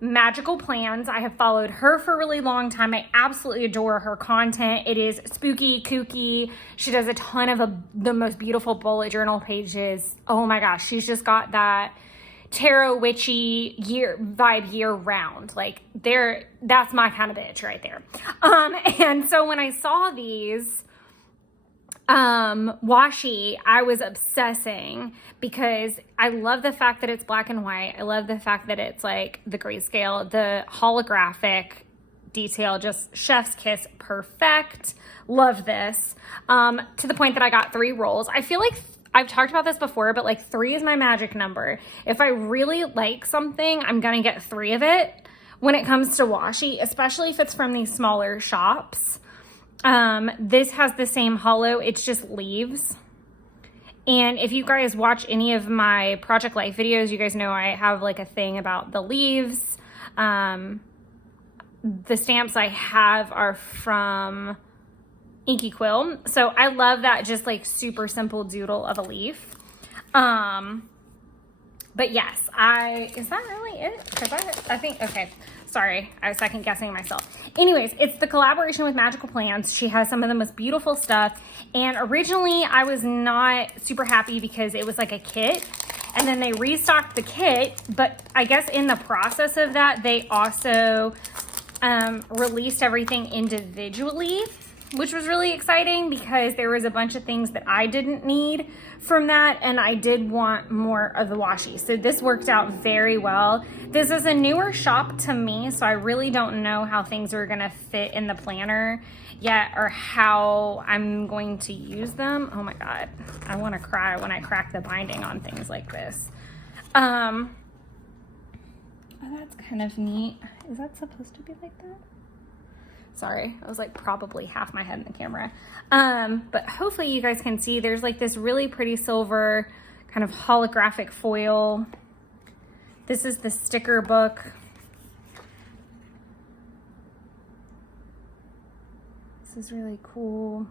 Magical Plans. I have followed her for a really long time. I absolutely adore her content. It is spooky, kooky. She does a ton of the most beautiful bullet journal pages. Oh my gosh, she's just got that tarot witchy vibe year round. Like that's my kind of bitch right there. And so when I saw these washi, I was obsessing because I love the fact that it's black and white. I love the fact that it's like the grayscale, the holographic detail, just chef's kiss, perfect. Love this. To the point that I got 3 rolls. I feel like I've talked about this before, but like 3 is my magic number. If I really like something, I'm gonna get 3 of it when it comes to washi, especially if it's from these smaller shops. This has the same hollow, it's just leaves. And if you guys watch any of my Project Life videos, you guys know I have like a thing about the leaves. The stamps I have are from Inky Quill. So I love that just like super simple doodle of a leaf. But yes, is that really it? Because I think, okay, sorry, I was second guessing myself. Anyways, it's the collaboration with Magical Plants. She has some of the most beautiful stuff. And originally I was not super happy because it was like a kit. And then they restocked the kit, but I guess in the process of that, they also released everything individually, which was really exciting because there was a bunch of things that I didn't need from that, and I did want more of the washi. So this worked out very well. This is a newer shop to me, so I really don't know how things are gonna fit in the planner yet or how I'm going to use them. Oh my God, I wanna cry when I crack the binding on things like this. Oh, that's kind of neat. Is that supposed to be like that? Sorry, I was like probably half my head in the camera. But hopefully you guys can see there's like this really pretty silver kind of holographic foil. This is the sticker book. This is really cool.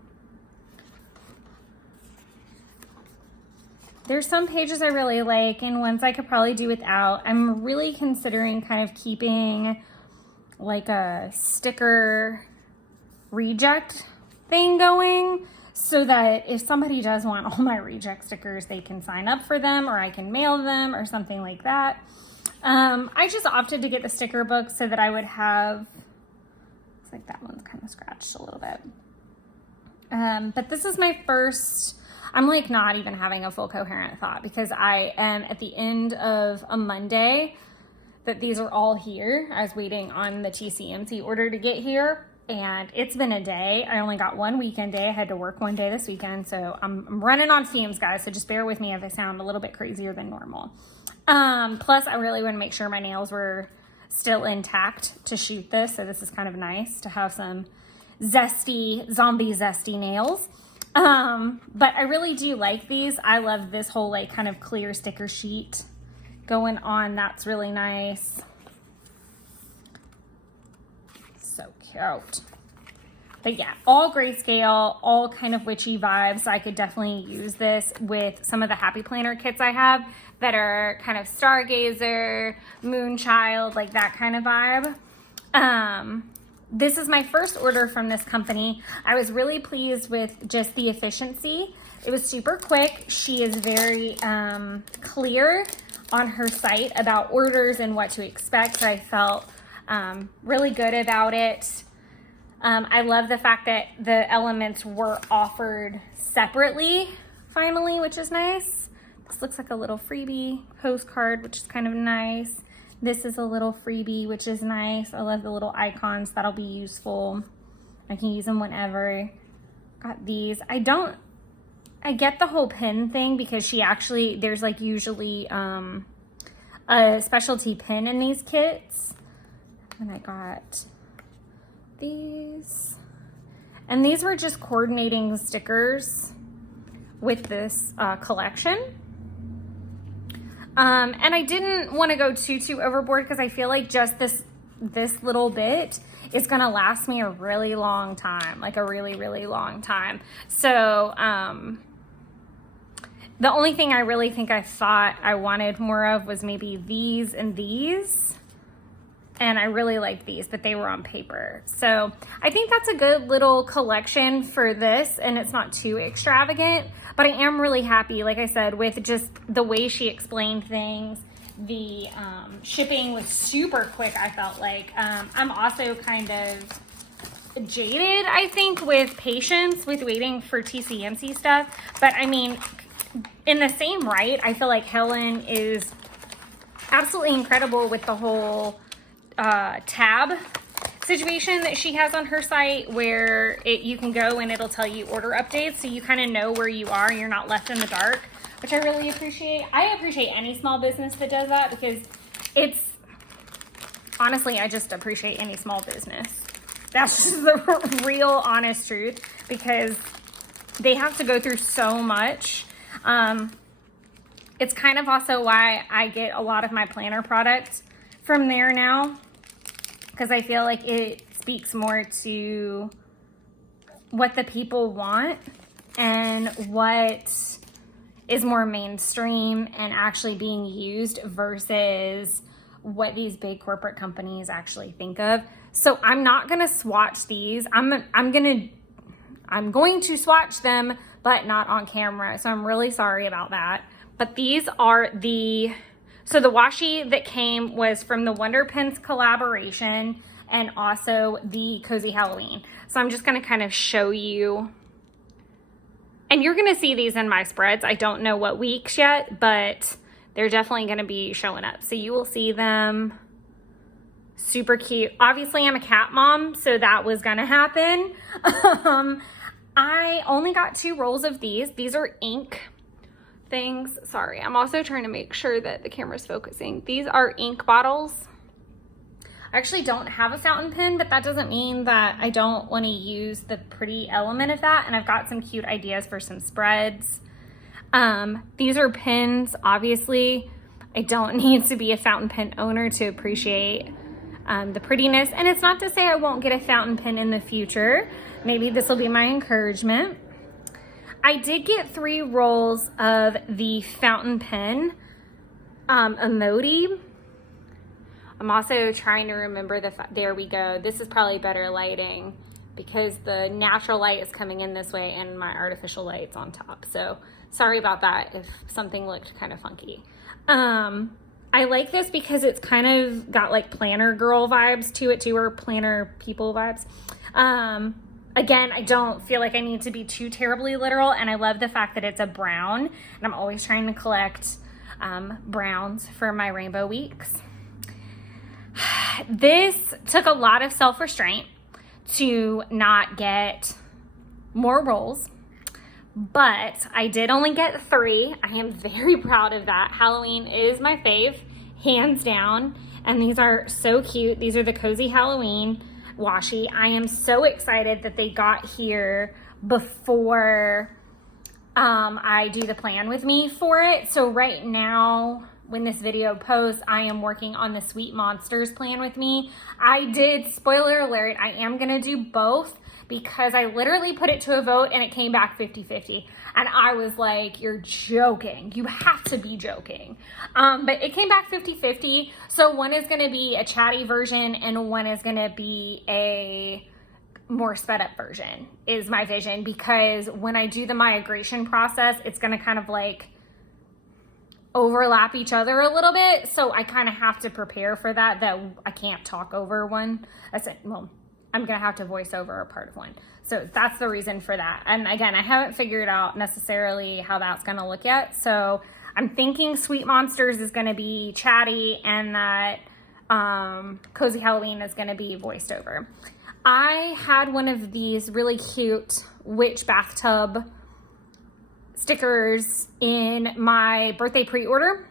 There's some pages I really like and ones I could probably do without. I'm really considering kind of keeping like a sticker reject thing going so that if somebody does want all my reject stickers, they can sign up for them or I can mail them or something like that. I just opted to get the sticker book so that I would have, looks like that one's kind of scratched a little bit. But this is my first, I'm like not even having a full coherent thought because I am at the end of a Monday that these are all here. I was waiting on the TCMC order to get here and it's been a day. I only got one weekend day. I had to work one day this weekend. So I'm running on fumes, guys. So just bear with me if I sound a little bit crazier than normal. Plus I really want to make sure my nails were still intact to shoot this. So this is kind of nice to have some zesty, zombie zesty nails. But I really do like these. I love this whole like kind of clear sticker sheet going on. That's really nice. So cute. But yeah, all grayscale, all kind of witchy vibes. I could definitely use this with some of the Happy Planner kits I have that are kind of Stargazer, Moonchild, like that kind of vibe. This is my first order from this company. I was really pleased with just the efficiency. It was super quick. She is very clear on her site about orders and what to expect. So I felt really good about it. I love the fact that the elements were offered separately finally, which is nice. This looks like a little freebie postcard, which is kind of nice. This is a little freebie, which is nice. I love the little icons. That'll be useful. I can use them whenever. Got these. I get the whole pin thing because she actually, there's like usually a specialty pin in these kits. And I got these. And these were just coordinating stickers with this collection. And I didn't want to go too overboard because I feel like just this little bit is going to last me a really long time, like a really long time. So, the only thing I really think I thought I wanted more of was maybe these and these. And I really like these, but they were on paper. So I think that's a good little collection for this, and it's not too extravagant, but I am really happy, like I said, with just the way she explained things. The shipping was super quick, I felt like. I'm also kind of jaded, I think, with patience, with waiting for TCMC stuff. But I mean, in the same right, I feel like Helen is absolutely incredible with the whole tab situation that she has on her site where you can go and it'll tell you order updates, so you kind of know where you are. You're not left in the dark, which I really appreciate. I appreciate any small business that does that because it's, honestly, I just appreciate any small business. That's just the real honest truth because they have to go through so much. It's kind of also why I get a lot of my planner products from there now, because I feel like it speaks more to what the people want and what is more mainstream and actually being used versus what these big corporate companies actually think of. So I'm not gonna swatch these. I'm going to swatch them, but not on camera. So I'm really sorry about that. But these are so the washi that came was from the Wonder Pens collaboration and also the Cozy Halloween. So I'm just gonna kind of show you, and you're gonna see these in my spreads. I don't know what weeks yet, but they're definitely gonna be showing up. So you will see them. Super cute. Obviously I'm a cat mom, so that was gonna happen. I only got 2 rolls of these. These are ink things. Sorry, I'm also trying to make sure that the camera's focusing. These are ink bottles. I actually don't have a fountain pen, but that doesn't mean that I don't want to use the pretty element of that. And I've got some cute ideas for some spreads. These are pens. Obviously, I don't need to be a fountain pen owner to appreciate the prettiness. And it's not to say I won't get a fountain pen in the future. Maybe this will be my encouragement. I did get 3 rolls of the fountain pen emoji. I'm also trying to remember there we go. This is probably better lighting because the natural light is coming in this way and my artificial light's on top. So sorry about that if something looked kind of funky. I like this because it's kind of got like planner girl vibes to it too, or planner people vibes. Again, I don't feel like I need to be too terribly literal, and I love the fact that it's a brown, and I'm always trying to collect browns for my rainbow weeks. This took a lot of self-restraint to not get more rolls, but I did only get 3. I am very proud of that. Halloween is my fave, hands down, and these are so cute. These are the Cozy Halloween washi. I am so excited that they got here before I do the plan with me for it. So right now, when this video posts, I am working on the Sweet Monsters plan with me. I did, spoiler alert, I am gonna do both because I literally put it to a vote and it came back 50-50. And I was like, you're joking. You have to be joking. But it came back 50-50. So one is gonna be a chatty version and one is gonna be a more sped up version is my vision, because when I do the migration process, it's gonna kind of like overlap each other a little bit. So I kind of have to prepare for that I can't talk over one. Well, I'm gonna have to voice over a part of one. So that's the reason for that. And again, I haven't figured out necessarily how that's gonna look yet. So I'm thinking Sweet Monsters is gonna be chatty and that Cozy Halloween is gonna be voiced over. I had one of these really cute witch bathtub stickers in my birthday pre-order.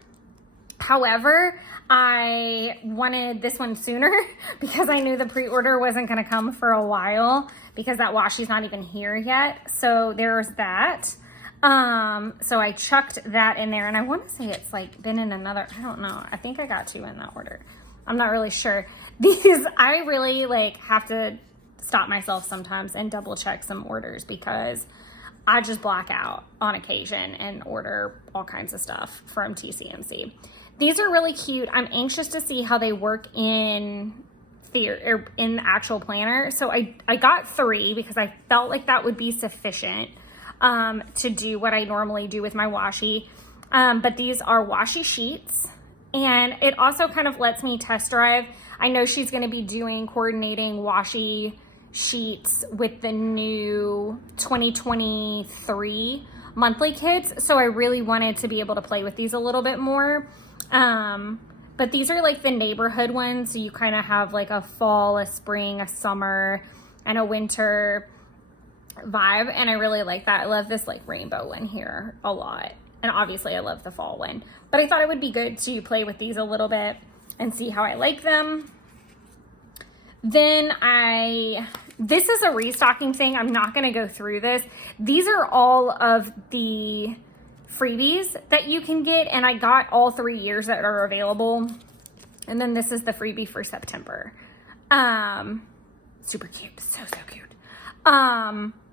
However, I wanted this one sooner because I knew the pre-order wasn't gonna come for a while because that washi's not even here yet. So there's that. So I chucked that in there, and I wanna say it's like been in another, I don't know. I think I got 2 in that order. I'm not really sure. These, I really like have to stop myself sometimes and double check some orders because I just black out on occasion and order all kinds of stuff from TCMC. These are really cute. I'm anxious to see how they work in the actual planner. So I got 3 because I felt like that would be sufficient to do what I normally do with my washi. But these are washi sheets, and it also kind of lets me test drive. I know she's going to be coordinating washi sheets with the new 2023 monthly kits. So I really wanted to be able to play with these a little bit more. But these are like the neighborhood ones. So you kind of have like a fall, a spring, a summer, and a winter vibe. And I really like that. I love this like rainbow one here a lot. And obviously I love the fall one, but I thought it would be good to play with these a little bit and see how I like them. Then this is a restocking thing. I'm not going to go through this. These are all of the freebies that you can get, and I got all 3 years that are available. And then this is the freebie for September. Super cute. So cute.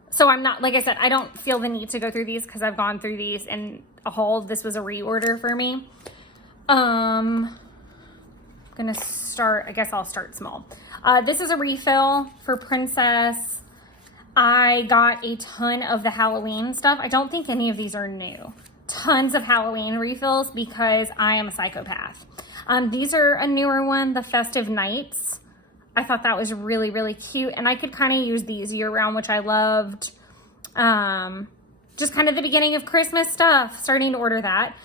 So I'm not, like I said, I don't feel the need to go through these because I've gone through these in a haul. This was a reorder for me. I'm gonna start, I guess I'll start small. This is a refill for Princess. I got a ton of the Halloween stuff. I don't think any of these are new. Tons of Halloween refills because I am a psychopath. These are a newer one, the Festive Nights. I thought that was really, really cute. And I could kind of use these year round, which I loved. Just kind of the beginning of Christmas stuff, starting to order that.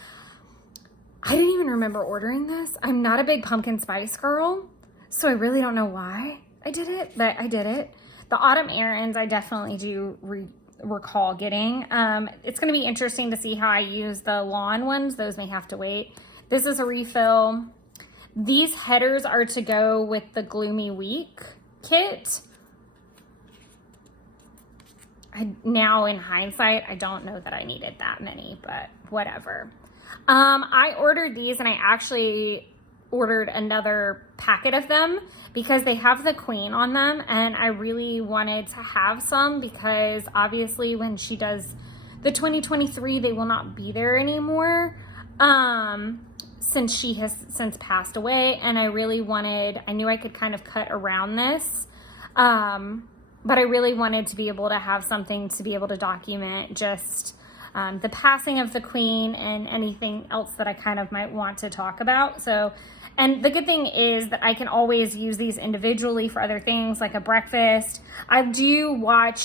I didn't even remember ordering this. I'm not a big pumpkin spice girl, so I really don't know why I did it, but I did it. The autumn errands, I definitely do recall getting. It's going to be interesting to see how I use the lawn ones. Those may have to wait. This is a refill. These headers are to go with the Gloomy Week kit. Now in hindsight, I don't know that I needed that many, but whatever. I ordered these and I actually ordered another packet of them because they have the Queen on them, and I really wanted to have some because obviously when she does the 2023, they will not be there anymore since she has since passed away, and I knew I could kind of cut around this, but I really wanted to be able to have something to be able to document just the passing of the Queen and anything else that I kind of might want to talk about. So, and the good thing is that I can always use these individually for other things like a breakfast. I do watch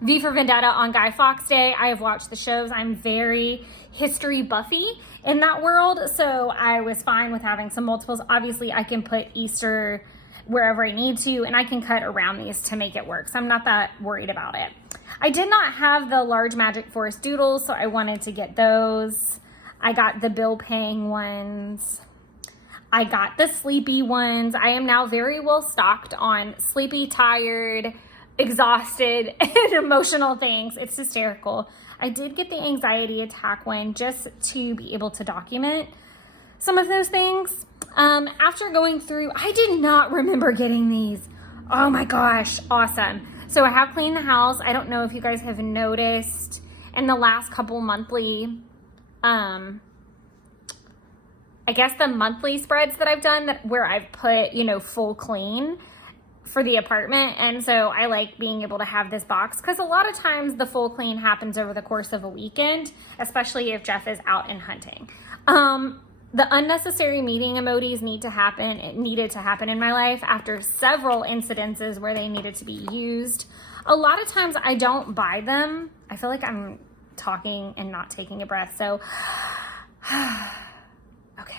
V for Vendetta on Guy Fawkes Day. I have watched the shows. I'm very history buffy in that world, so I was fine with having some multiples. Obviously, I can put Easter wherever I need to, and I can cut around these to make it work, so I'm not that worried about it. I did not have the large Magic Forest doodles, so I wanted to get those. I got the bill paying ones. I got the sleepy ones. I am now very well stocked on sleepy, tired, exhausted, and emotional things. It's hysterical. I did get the anxiety attack one just to be able to document some of those things. After going through, I did not remember getting these. Oh my gosh, awesome. So I have cleaned the house. I don't know if you guys have noticed in the last couple monthly, I guess the monthly spreads that I've done where I've put, full clean for the apartment. And so I like being able to have this box because a lot of times the full clean happens over the course of a weekend, especially if Jeff is out and hunting. The unnecessary meeting emojis needed to happen in my life after several incidences where they needed to be used. A lot of times I don't buy them. I feel like I'm talking and not taking a breath. So, okay.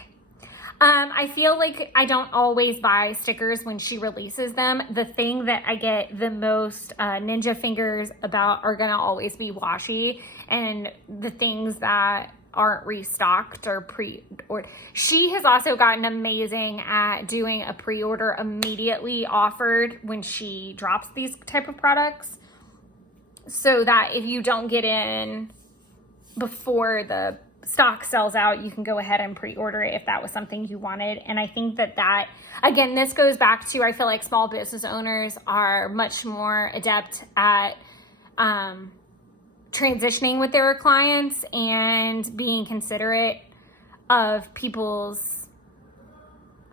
I feel like I don't always buy stickers when she releases them. The thing that I get the most ninja fingers about are going to always be washi, and the things that aren't restocked or pre-ordered. She has also gotten amazing at doing a pre-order immediately offered when she drops these type of products, so that if you don't get in before the stock sells out, you can go ahead and pre-order it if that was something you wanted. And I think that again, this goes back to, I feel like small business owners are much more adept at transitioning with their clients and being considerate of people's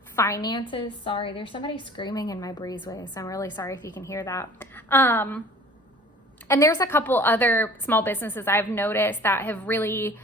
finances. Sorry, there's somebody screaming in my breezeway, so I'm really sorry if you can hear that. And there's a couple other small businesses I've noticed that have really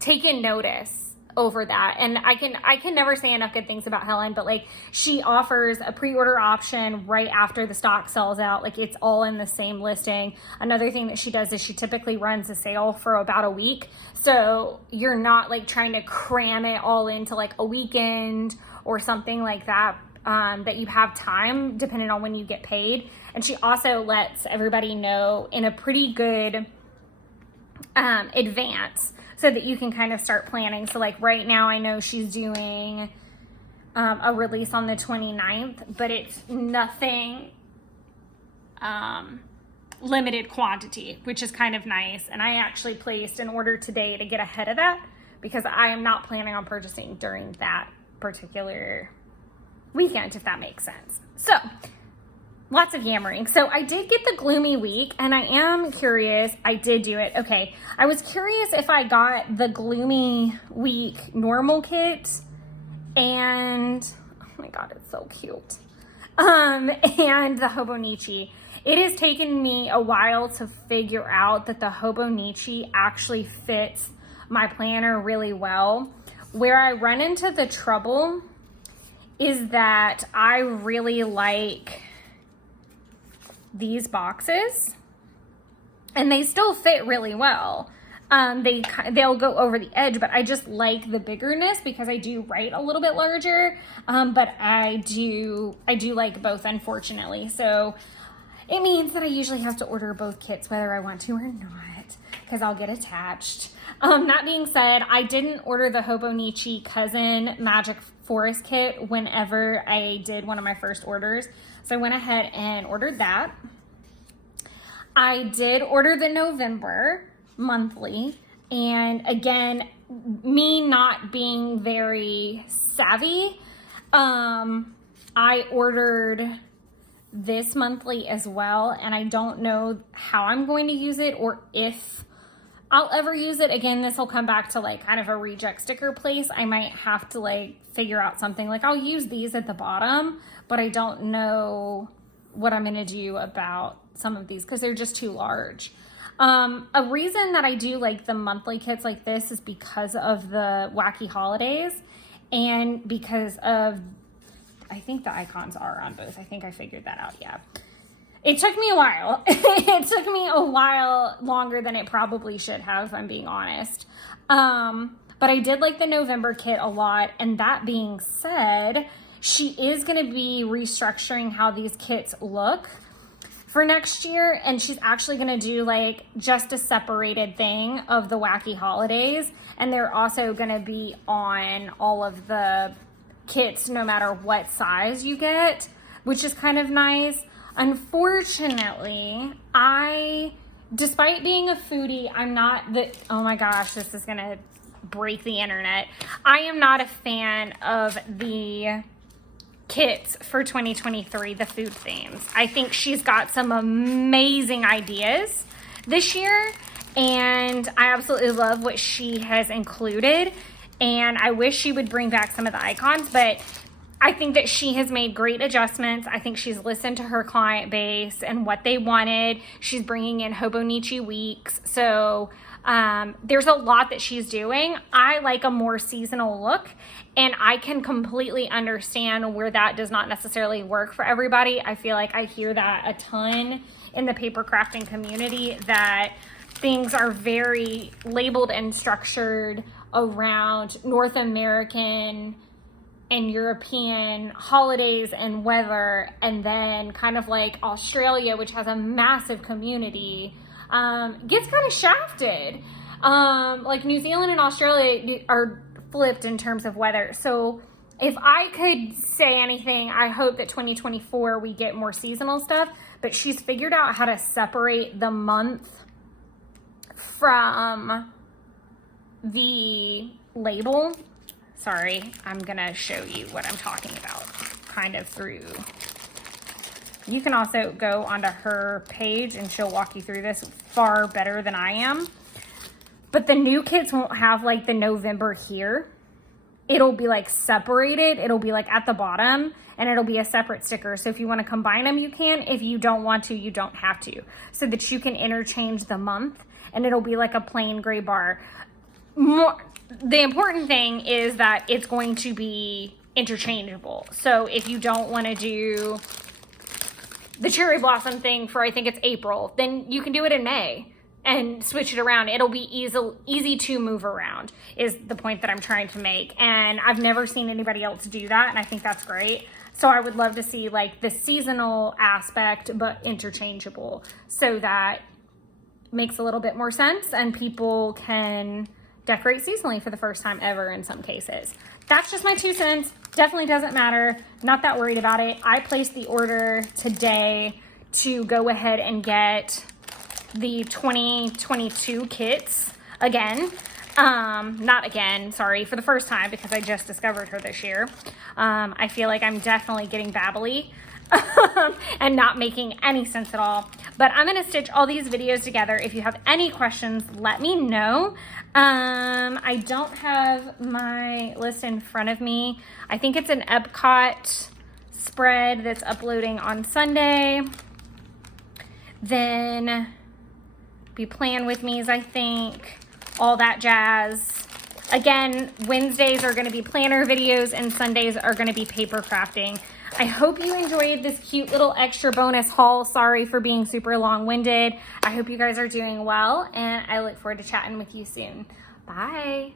taken notice over that. And I can never say enough good things about Helen, but like, she offers a pre-order option right after the stock sells out. Like, it's all in the same listing. Another thing that she does is she typically runs a sale for about a week. So you're not like trying to cram it all into like a weekend or something like that, that you have time depending on when you get paid. And she also lets everybody know in a pretty good advance, so that you can kind of start planning. So like right now, I know she's doing a release on the 29th, but it's nothing limited quantity, which is kind of nice. And I actually placed an order today to get ahead of that because I am not planning on purchasing during that particular weekend, if that makes sense. So lots of yammering. So I did get the Gloomy Week, and I am curious. I did do it. Okay, I was curious if I got the Gloomy Week normal kit, and oh my god, it's so cute. And the Hobonichi. It has taken me a while to figure out that the Hobonichi actually fits my planner really well. Where I run into the trouble is that I really like these boxes, and they still fit really well. They'll go over the edge, but I just like the biggerness because I do write a little bit larger. But I do like both, unfortunately. So it means that I usually have to order both kits whether I want to or not, because I'll get attached. That being said, I didn't order the Hobonichi Cousin Magic Forest kit whenever I did one of my first orders. So I went ahead and ordered that. I did order the November monthly, and again, me not being very savvy, I ordered this monthly as well, and I don't know how I'm going to use it or if I'll ever use it. Again, this will come back to like kind of a reject sticker place. I might have to like figure out something like I'll use these at the bottom, but I don't know what I'm going to do about some of these because they're just too large. A reason that I do like the monthly kits like this is because of the Wacky Holidays, and because of, I think the icons are on both. I think I figured that out. Yeah. It took me a while. It took me a while longer than it probably should have, if I'm being honest. But I did like the November kit a lot. And that being said, she is going to be restructuring how these kits look for next year, and she's actually going to do like just a separated thing of the Wacky Holidays, and they're also going to be on all of the kits no matter what size you get, which is kind of nice. Unfortunately, despite being a foodie, I'm not oh my gosh, this is going to break the internet. I am not a fan of the kits for 2023, the food themes. I think she's got some amazing ideas this year, and I absolutely love what she has included, and I wish she would bring back some of the icons, but I think that she has made great adjustments. I think she's listened to her client base and what they wanted. She's bringing in Hobonichi weeks, so there's a lot that she's doing. I like a more seasonal look, and I can completely understand where that does not necessarily work for everybody. I feel like I hear that a ton in the paper crafting community, that things are very labeled and structured around North American and European holidays and weather, and then kind of like Australia, which has a massive community, gets kind of shafted. Like New Zealand and Australia are flipped in terms of weather. So if I could say anything, I hope that 2024 we get more seasonal stuff, but she's figured out how to separate the month from the label. Sorry, I'm gonna show you what I'm talking about kind of through. You can also go onto her page and she'll walk you through this far better than I am. But the new kits won't have like the November here. It'll be like separated. It'll be like at the bottom, and it'll be a separate sticker. So if you want to combine them, you can. If you don't want to, you don't have to. So that you can interchange the month, and it'll be like a plain gray bar. The important thing is that it's going to be interchangeable. So if you don't want to do the cherry blossom thing for, I think it's April, then you can do it in May and switch it around. It'll be easy to move around, is the point that I'm trying to make. And I've never seen anybody else do that, and I think that's great. So I would love to see like the seasonal aspect, but interchangeable, so that makes a little bit more sense and people can decorate seasonally for the first time ever in some cases. That's just my 2 cents. Definitely doesn't matter. Not that worried about it. I placed the order today to go ahead and get the 2022 kits again. Not again, sorry, for the first time, because I just discovered her this year. I feel like I'm definitely getting babbly. and not making any sense at all. But I'm gonna stitch all these videos together. If you have any questions, let me know. I don't have my list in front of me. I think it's an Epcot spread that's uploading on Sunday. Then Be Plan With Me's, I think, all that jazz. Again, Wednesdays are gonna be planner videos and Sundays are gonna be paper crafting. I hope you enjoyed this cute little extra bonus haul. Sorry for being super long-winded. I hope you guys are doing well, and I look forward to chatting with you soon. Bye.